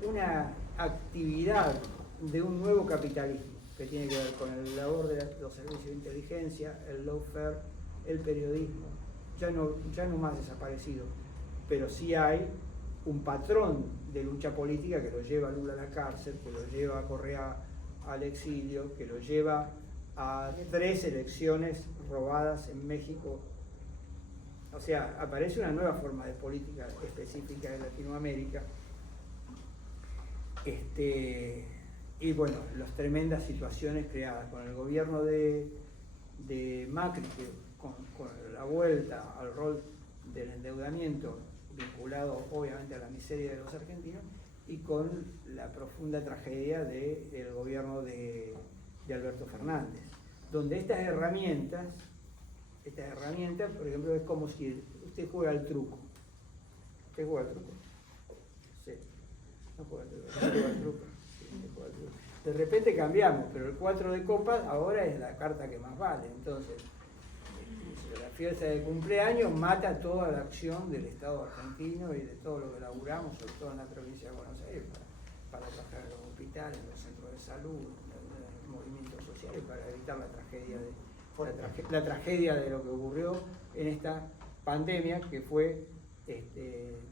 una actividad de un nuevo capitalismo que tiene que ver con el labor de los servicios de inteligencia, el lawfare, el periodismo, ya no más desaparecido, pero sí hay un patrón de lucha política que lo lleva a Lula a la cárcel, que lo lleva a Correa al exilio, que lo lleva a 3 elecciones robadas en México. O sea, aparece una nueva forma de política específica de Latinoamérica. Y bueno, las tremendas situaciones creadas con el gobierno de Macri, que con la vuelta al rol del endeudamiento vinculado obviamente a la miseria de los argentinos, y con la profunda tragedia del gobierno de Alberto Fernández, donde estas herramientas, por ejemplo, es como si usted juega al truco. ¿Usted juega al truco? Sí. No juega al truco. ¿Usted juega al truco? Sí, juega al truco. De repente cambiamos, pero el 4 de copas ahora es la carta que más vale. Entonces, la fiesta de cumpleaños mata toda la acción del Estado argentino y de todo lo que laburamos, sobre todo en la provincia de Buenos Aires, para trabajar en los hospitales, en los centros de salud, en los movimientos sociales, para evitar la tragedia de lo que ocurrió en esta pandemia, que fue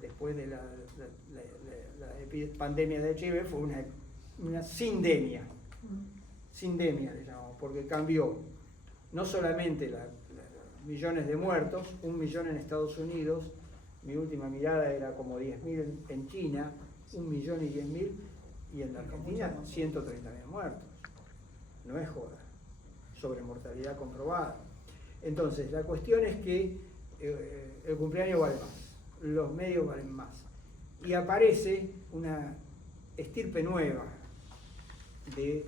después de la pandemia de HIV, fue una sindemia, le llamamos, porque cambió no solamente millones de muertos, 1 millón en Estados Unidos, mi última mirada era como 10.000 en China, 1.010.000, y en la Argentina 130.000 muertos. No es joda, sobre mortalidad comprobada. Entonces, la cuestión es que el cumpleaños vale más, los medios valen más, y aparece una estirpe nueva, que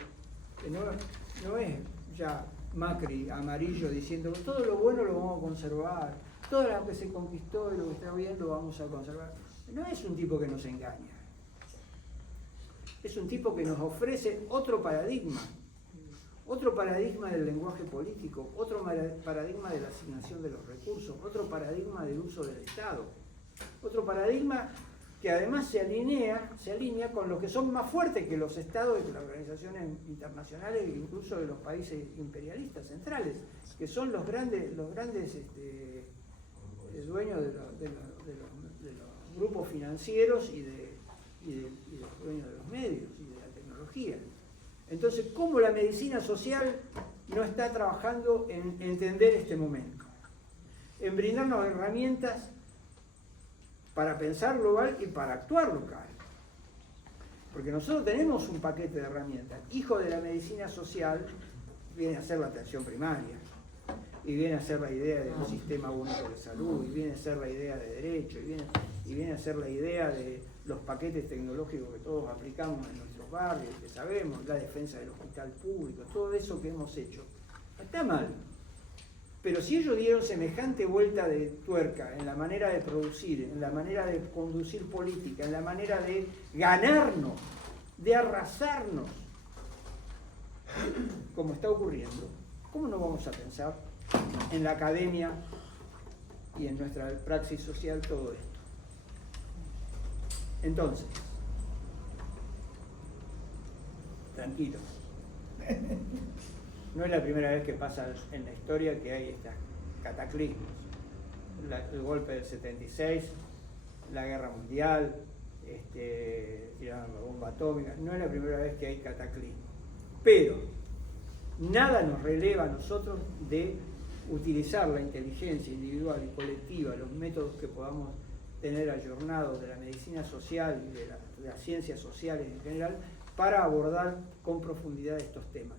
no es ya Macri amarillo diciendo todo lo bueno lo vamos a conservar, todo lo que se conquistó y lo que está bien lo vamos a conservar. No es un tipo que nos engaña, es un tipo que nos ofrece otro paradigma del lenguaje político, otro paradigma de la asignación de los recursos, otro paradigma del uso del Estado, otro paradigma que además se alinea con los que son más fuertes que los estados y que las organizaciones internacionales e incluso de los países imperialistas centrales, que son los grandes dueños de los grupos financieros y los dueños de los medios y de la tecnología. Entonces, ¿cómo la medicina social no está trabajando en entender este momento? En brindarnos herramientas para pensar global y para actuar local. Porque nosotros tenemos un paquete de herramientas. Hijo de la medicina social viene a ser la atención primaria, y viene a ser la idea de un sistema único de salud, y viene a ser la idea de derecho, y viene a ser la idea de los paquetes tecnológicos que todos aplicamos en nuestros barrios, que sabemos, la defensa del hospital público, todo eso que hemos hecho. Está mal. Pero si ellos dieron semejante vuelta de tuerca en la manera de producir, en la manera de conducir política, en la manera de ganarnos, de arrasarnos, como está ocurriendo, ¿cómo no vamos a pensar en la academia y en nuestra praxis social todo esto. Entonces, tranquilo. No es la primera vez que pasa en la historia que hay estos cataclismos. El golpe del 76, la guerra mundial, tiraron la bomba atómica. No es la primera vez que hay cataclismos. Pero nada nos releva a nosotros de utilizar la inteligencia individual y colectiva, los métodos que podamos tener ayornados de la medicina social y de las ciencias sociales en general, para abordar con profundidad estos temas.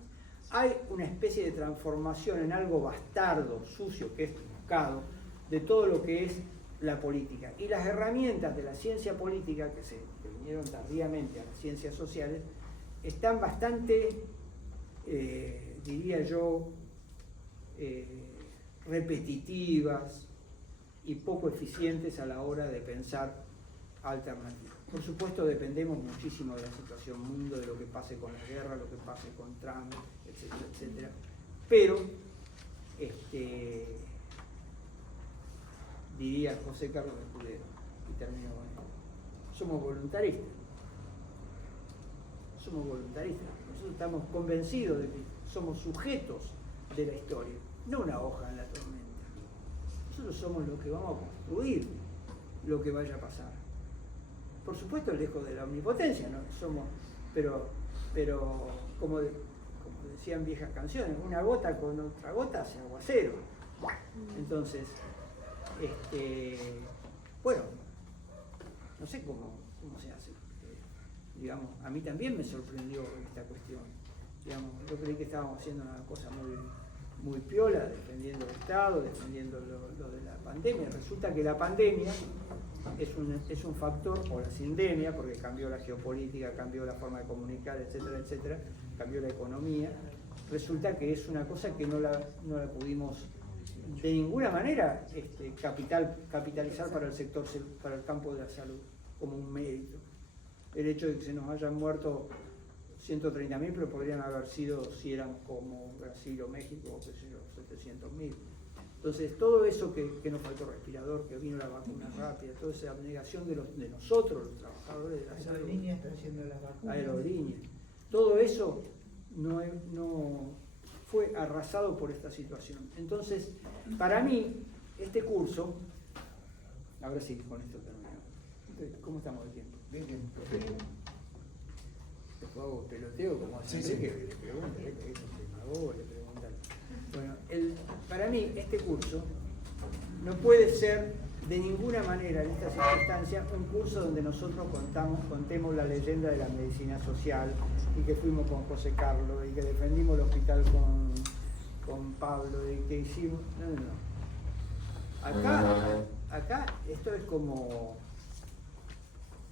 Hay una especie de transformación en algo bastardo, sucio, que es buscado, de todo lo que es la política. Y las herramientas de la ciencia política, que vinieron tardíamente a las ciencias sociales, están bastante, diría yo, repetitivas y poco eficientes a la hora de pensar alternativas. Por supuesto, dependemos muchísimo de la situación mundo, de lo que pase con la guerra, lo que pase con Trump, etcétera, etcétera. Pero, diría José Carlos Escudero, y termino con esto, somos voluntaristas. Somos voluntaristas. Nosotros estamos convencidos de que somos sujetos de la historia, no una hoja en la tormenta. Nosotros somos los que vamos a construir lo que vaya a pasar. Por supuesto, lejos de la omnipotencia, ¿no? Pero como decían viejas canciones, una gota con otra gota hace aguacero. Entonces, bueno, no sé cómo se hace. Digamos, a mí también me sorprendió esta cuestión. Digamos, yo creí que estábamos haciendo una cosa muy piola, defendiendo el Estado, defendiendo lo de la pandemia. Resulta que la pandemia es un factor, o la sindemia, porque cambió la geopolítica, cambió la forma de comunicar, etcétera, etcétera, cambió la economía. Resulta que es una cosa que no la pudimos de ninguna manera capitalizar para el sector, para el campo de la salud, como un mérito. El hecho de que se nos hayan muerto 130.000, pero podrían haber sido, si eran como Brasil o México, qué sé yo, 700.000. Entonces, todo eso que nos faltó respirador, que vino la vacuna rápida, toda esa abnegación de nosotros, los trabajadores de la salud, Aerolíneas está haciendo las vacunas. Aerolíneas, todo eso no fue arrasado por esta situación. Entonces, para mí, este curso, ahora sí, con esto terminamos. ¿Cómo estamos de tiempo? Bien. Después hago peloteo, como hace Sí. que le preguntan, le preguntan. Bueno, para mí este curso no puede ser de ninguna manera en esta circunstancia un curso donde nosotros contemos la leyenda de la medicina social y que fuimos con José Carlos y que defendimos el hospital con Pablo y que hicimos. No. Acá esto es como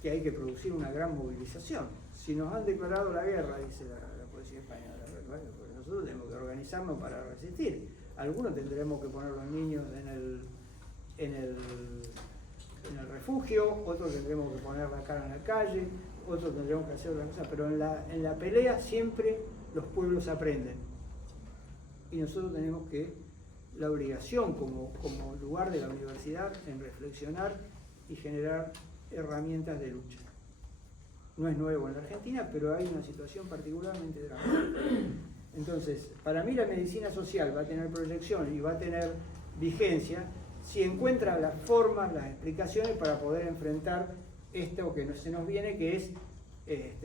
que hay que producir una gran movilización. Si nos han declarado la guerra, dice la policía española, bueno, pues nosotros tenemos que organizarnos para resistir. Algunos tendremos que poner los niños en el refugio, otros tendremos que poner la cara en la calle, otros tendremos que hacer otra cosa, pero en la pelea siempre los pueblos aprenden. Y nosotros tenemos la obligación como lugar de la universidad en reflexionar y generar herramientas de lucha. No es nuevo en la Argentina, pero hay una situación particularmente dramática. Entonces, para mí la medicina social va a tener proyección y va a tener vigencia si encuentra las formas, las explicaciones para poder enfrentar esto que se nos viene, que es,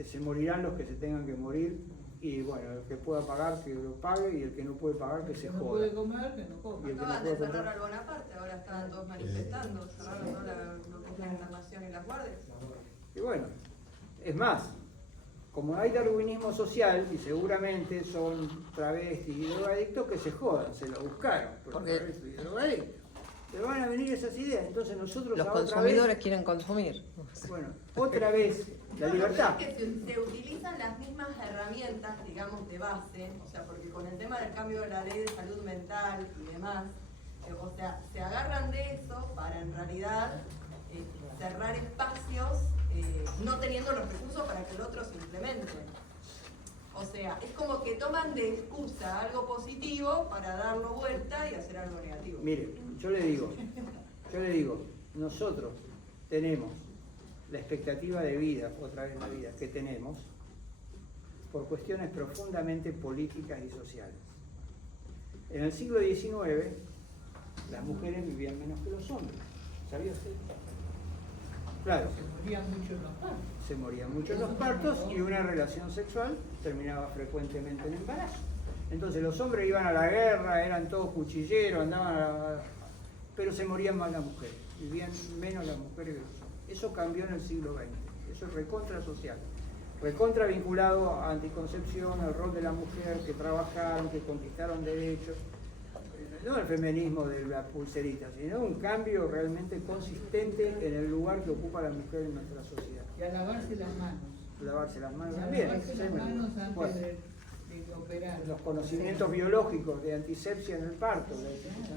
se morirán los que se tengan que morir, y bueno, el que pueda pagar que lo pague, y el que no puede pagar que se joda. No puede comer, que no coma. Acaban de cerrar al Bonaparte, ahora están todos manifestando, cerraron lo que es la internación y las guardias. Y bueno, es más, como hay darwinismo social, y seguramente son travestis y drogadictos, que se jodan, se lo buscaron, por travestis y drogadictos. Pero van a venir esas ideas, entonces nosotros los otra consumidores vez, quieren consumir. bueno, otra vez la libertad. Es que se utilizan las mismas herramientas, digamos, de base, o sea, porque con el tema del cambio de la ley de salud mental y demás, o sea, se agarran de eso para en realidad cerrar espacios no teniendo los recursos para que el otro se implemente. O sea, es como que toman de excusa algo positivo para darlo vuelta y hacer algo negativo. Mire, yo le digo, Yo le digo, nosotros tenemos la expectativa de vida, otra vez la vida, que tenemos por cuestiones profundamente políticas y sociales. En el siglo XIX, las mujeres vivían menos que los hombres. ¿Sabía usted? Claro. Se morían mucho en los partos. Se morían mucho en los partos y una relación sexual terminaba frecuentemente en embarazo. Entonces los hombres iban a la guerra, eran todos cuchilleros, pero se morían más las mujeres, vivían menos las mujeres que los hombres. Eso cambió en el siglo XX, eso es recontra social, recontra vinculado a anticoncepción, al rol de la mujer, que trabajaron, que conquistaron derechos, no el feminismo de la pulserita, sino un cambio realmente consistente en el lugar que ocupa la mujer en nuestra sociedad. Y a lavarse las manos. Lavarse las manos Y a también. lavarse las manos antes Bueno, de operar. los conocimientos biológicos de antisepsia en el parto,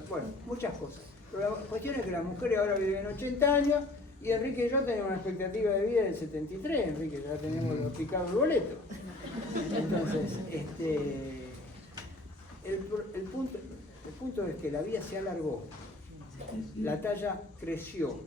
bueno, muchas cosas. Pero la cuestión es que las mujeres ahora viven 80 años y Enrique y yo tenemos una expectativa de vida del 73, Enrique, ya tenemos picado el boleto. Entonces, el punto es que la vida se alargó, la talla creció.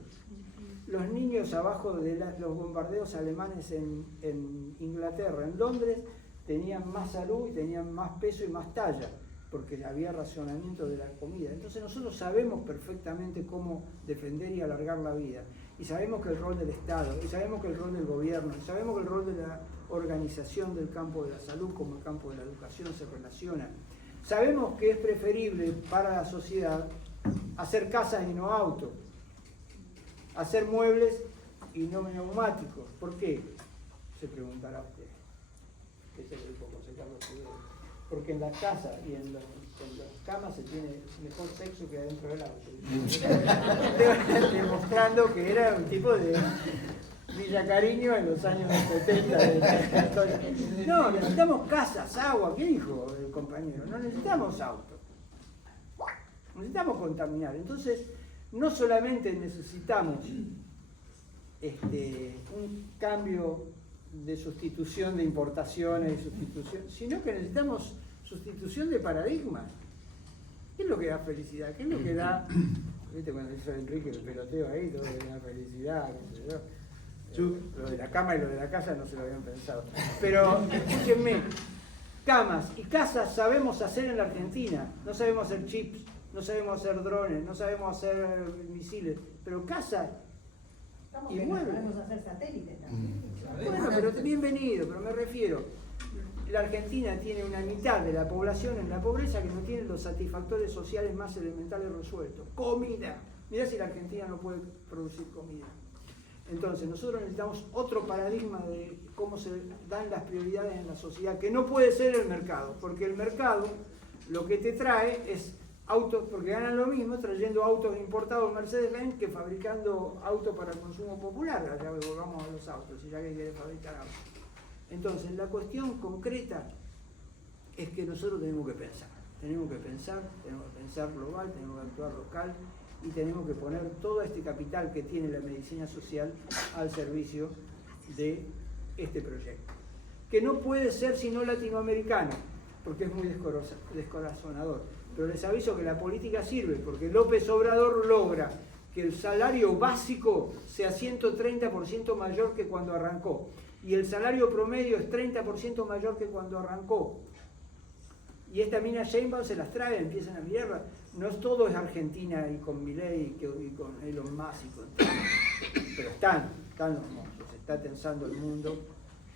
Los niños abajo de los bombardeos alemanes en Inglaterra, en Londres, tenían más salud y tenían más peso y más talla, porque había racionamiento de la comida. Entonces nosotros sabemos perfectamente cómo defender y alargar la vida. Y sabemos que el rol del Estado, y sabemos que el rol del gobierno, y sabemos que el rol de la organización del campo de la salud como el campo de la educación se relaciona. Sabemos que es preferible para la sociedad hacer casas y no autos, hacer muebles y no neumáticos. ¿Por qué? Se preguntará usted. Ese es el poco porque en las casas y en las camas se tiene mejor sexo que adentro del auto. Demostrando que era un tipo de Villa Cariño en los años 70. No, necesitamos casas, agua. ¿Qué dijo el compañero? No necesitamos autos. Necesitamos contaminar. Entonces, no solamente necesitamos un cambio de sustitución de importaciones, sino que necesitamos sustitución de paradigmas. ¿Qué es lo que da felicidad? ¿Qué es lo que da? ¿Viste cuando hizo Enrique el peloteo ahí? Todo lo que da felicidad, qué sé yo. Lo de la cama y lo de la casa no se lo habían pensado. Pero escúchenme, camas y casas sabemos hacer en la Argentina. No sabemos hacer chips, no sabemos hacer drones, no sabemos hacer misiles, pero casas y muebles. Podemos hacer satélites también. Bueno, pero bienvenido, pero me refiero, la Argentina tiene una mitad de la población en la pobreza que no tiene los satisfactores sociales más elementales resueltos. Comida. Mirá si la Argentina no puede producir comida. Entonces, nosotros necesitamos otro paradigma de cómo se dan las prioridades en la sociedad, que no puede ser el mercado, porque el mercado lo que te trae es autos, porque ganan lo mismo trayendo autos importados Mercedes-Benz que fabricando autos para el consumo popular. Allá volvamos a los autos, si ya que quiere fabricar autos. Entonces, la cuestión concreta es que nosotros tenemos que pensar global, tenemos que actuar local y tenemos que poner todo este capital que tiene la medicina social al servicio de este proyecto, que no puede ser sino latinoamericano, porque es muy descorazonador. Pero les aviso que la política sirve, porque López Obrador logra que el salario básico sea 130% mayor que cuando arrancó, y el salario promedio es 30% mayor que cuando arrancó. Y esta mina Sheinbaum se las trae, empiezan a mirarla. No es todo es Argentina y con Milei y con Elon Musk y con todo. Pero están los monstruos, se está tensando el mundo,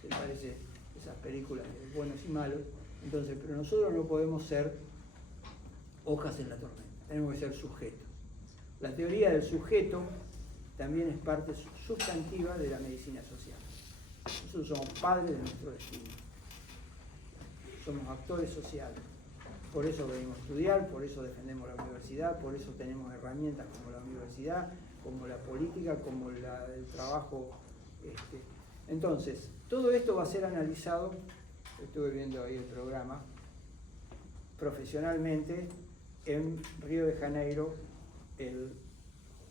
se parece esas películas de buenos y malos. Entonces, pero nosotros no podemos ser hojas en la tormenta, tenemos que ser sujetos. La teoría del sujeto también es parte sustantiva de la medicina social. Nosotros somos padres de nuestro destino, somos actores sociales, por eso venimos a estudiar, por eso defendemos la universidad, por eso tenemos herramientas como la universidad, como la política, como el trabajo. Entonces, todo esto va a ser analizado, estuve viendo ahí el programa, profesionalmente en Río de Janeiro el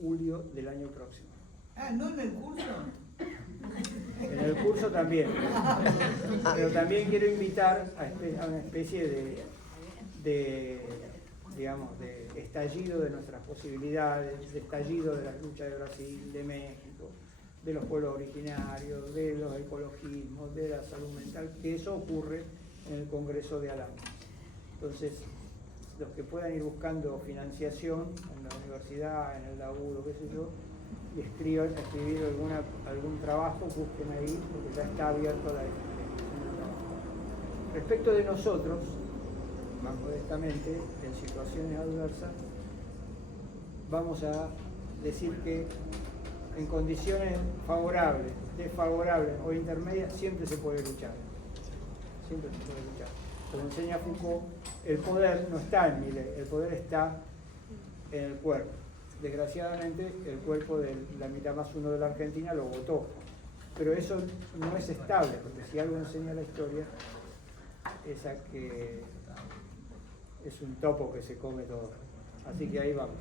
julio del año próximo. Ah, ¿no en el curso? En el curso también. Pero también quiero invitar a una especie de digamos, de estallido de nuestras posibilidades, de estallido de la lucha de Brasil, de México, de los pueblos originarios, de los ecologismos, de la salud mental, que eso ocurre en el Congreso de Alhambra. Entonces, los que puedan ir buscando financiación en la universidad, en el laburo, qué sé yo, y escribir algún trabajo, busquen ahí, porque ya está abierto la discusión del trabajo. Respecto de nosotros, más modestamente, en situaciones adversas, vamos a decir que en condiciones favorables, desfavorables o intermedias, siempre se puede luchar. Siempre se puede luchar. Como enseña Foucault, el poder no está en Milei, el poder está en el cuerpo. Desgraciadamente, el cuerpo de la mitad más uno de la Argentina lo votó. Pero eso no es estable, porque si algo enseña la historia, es a que es un topo que se come todo. Así que ahí vamos.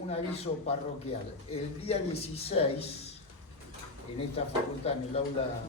Un aviso parroquial. El día 16, en esta facultad, en el aula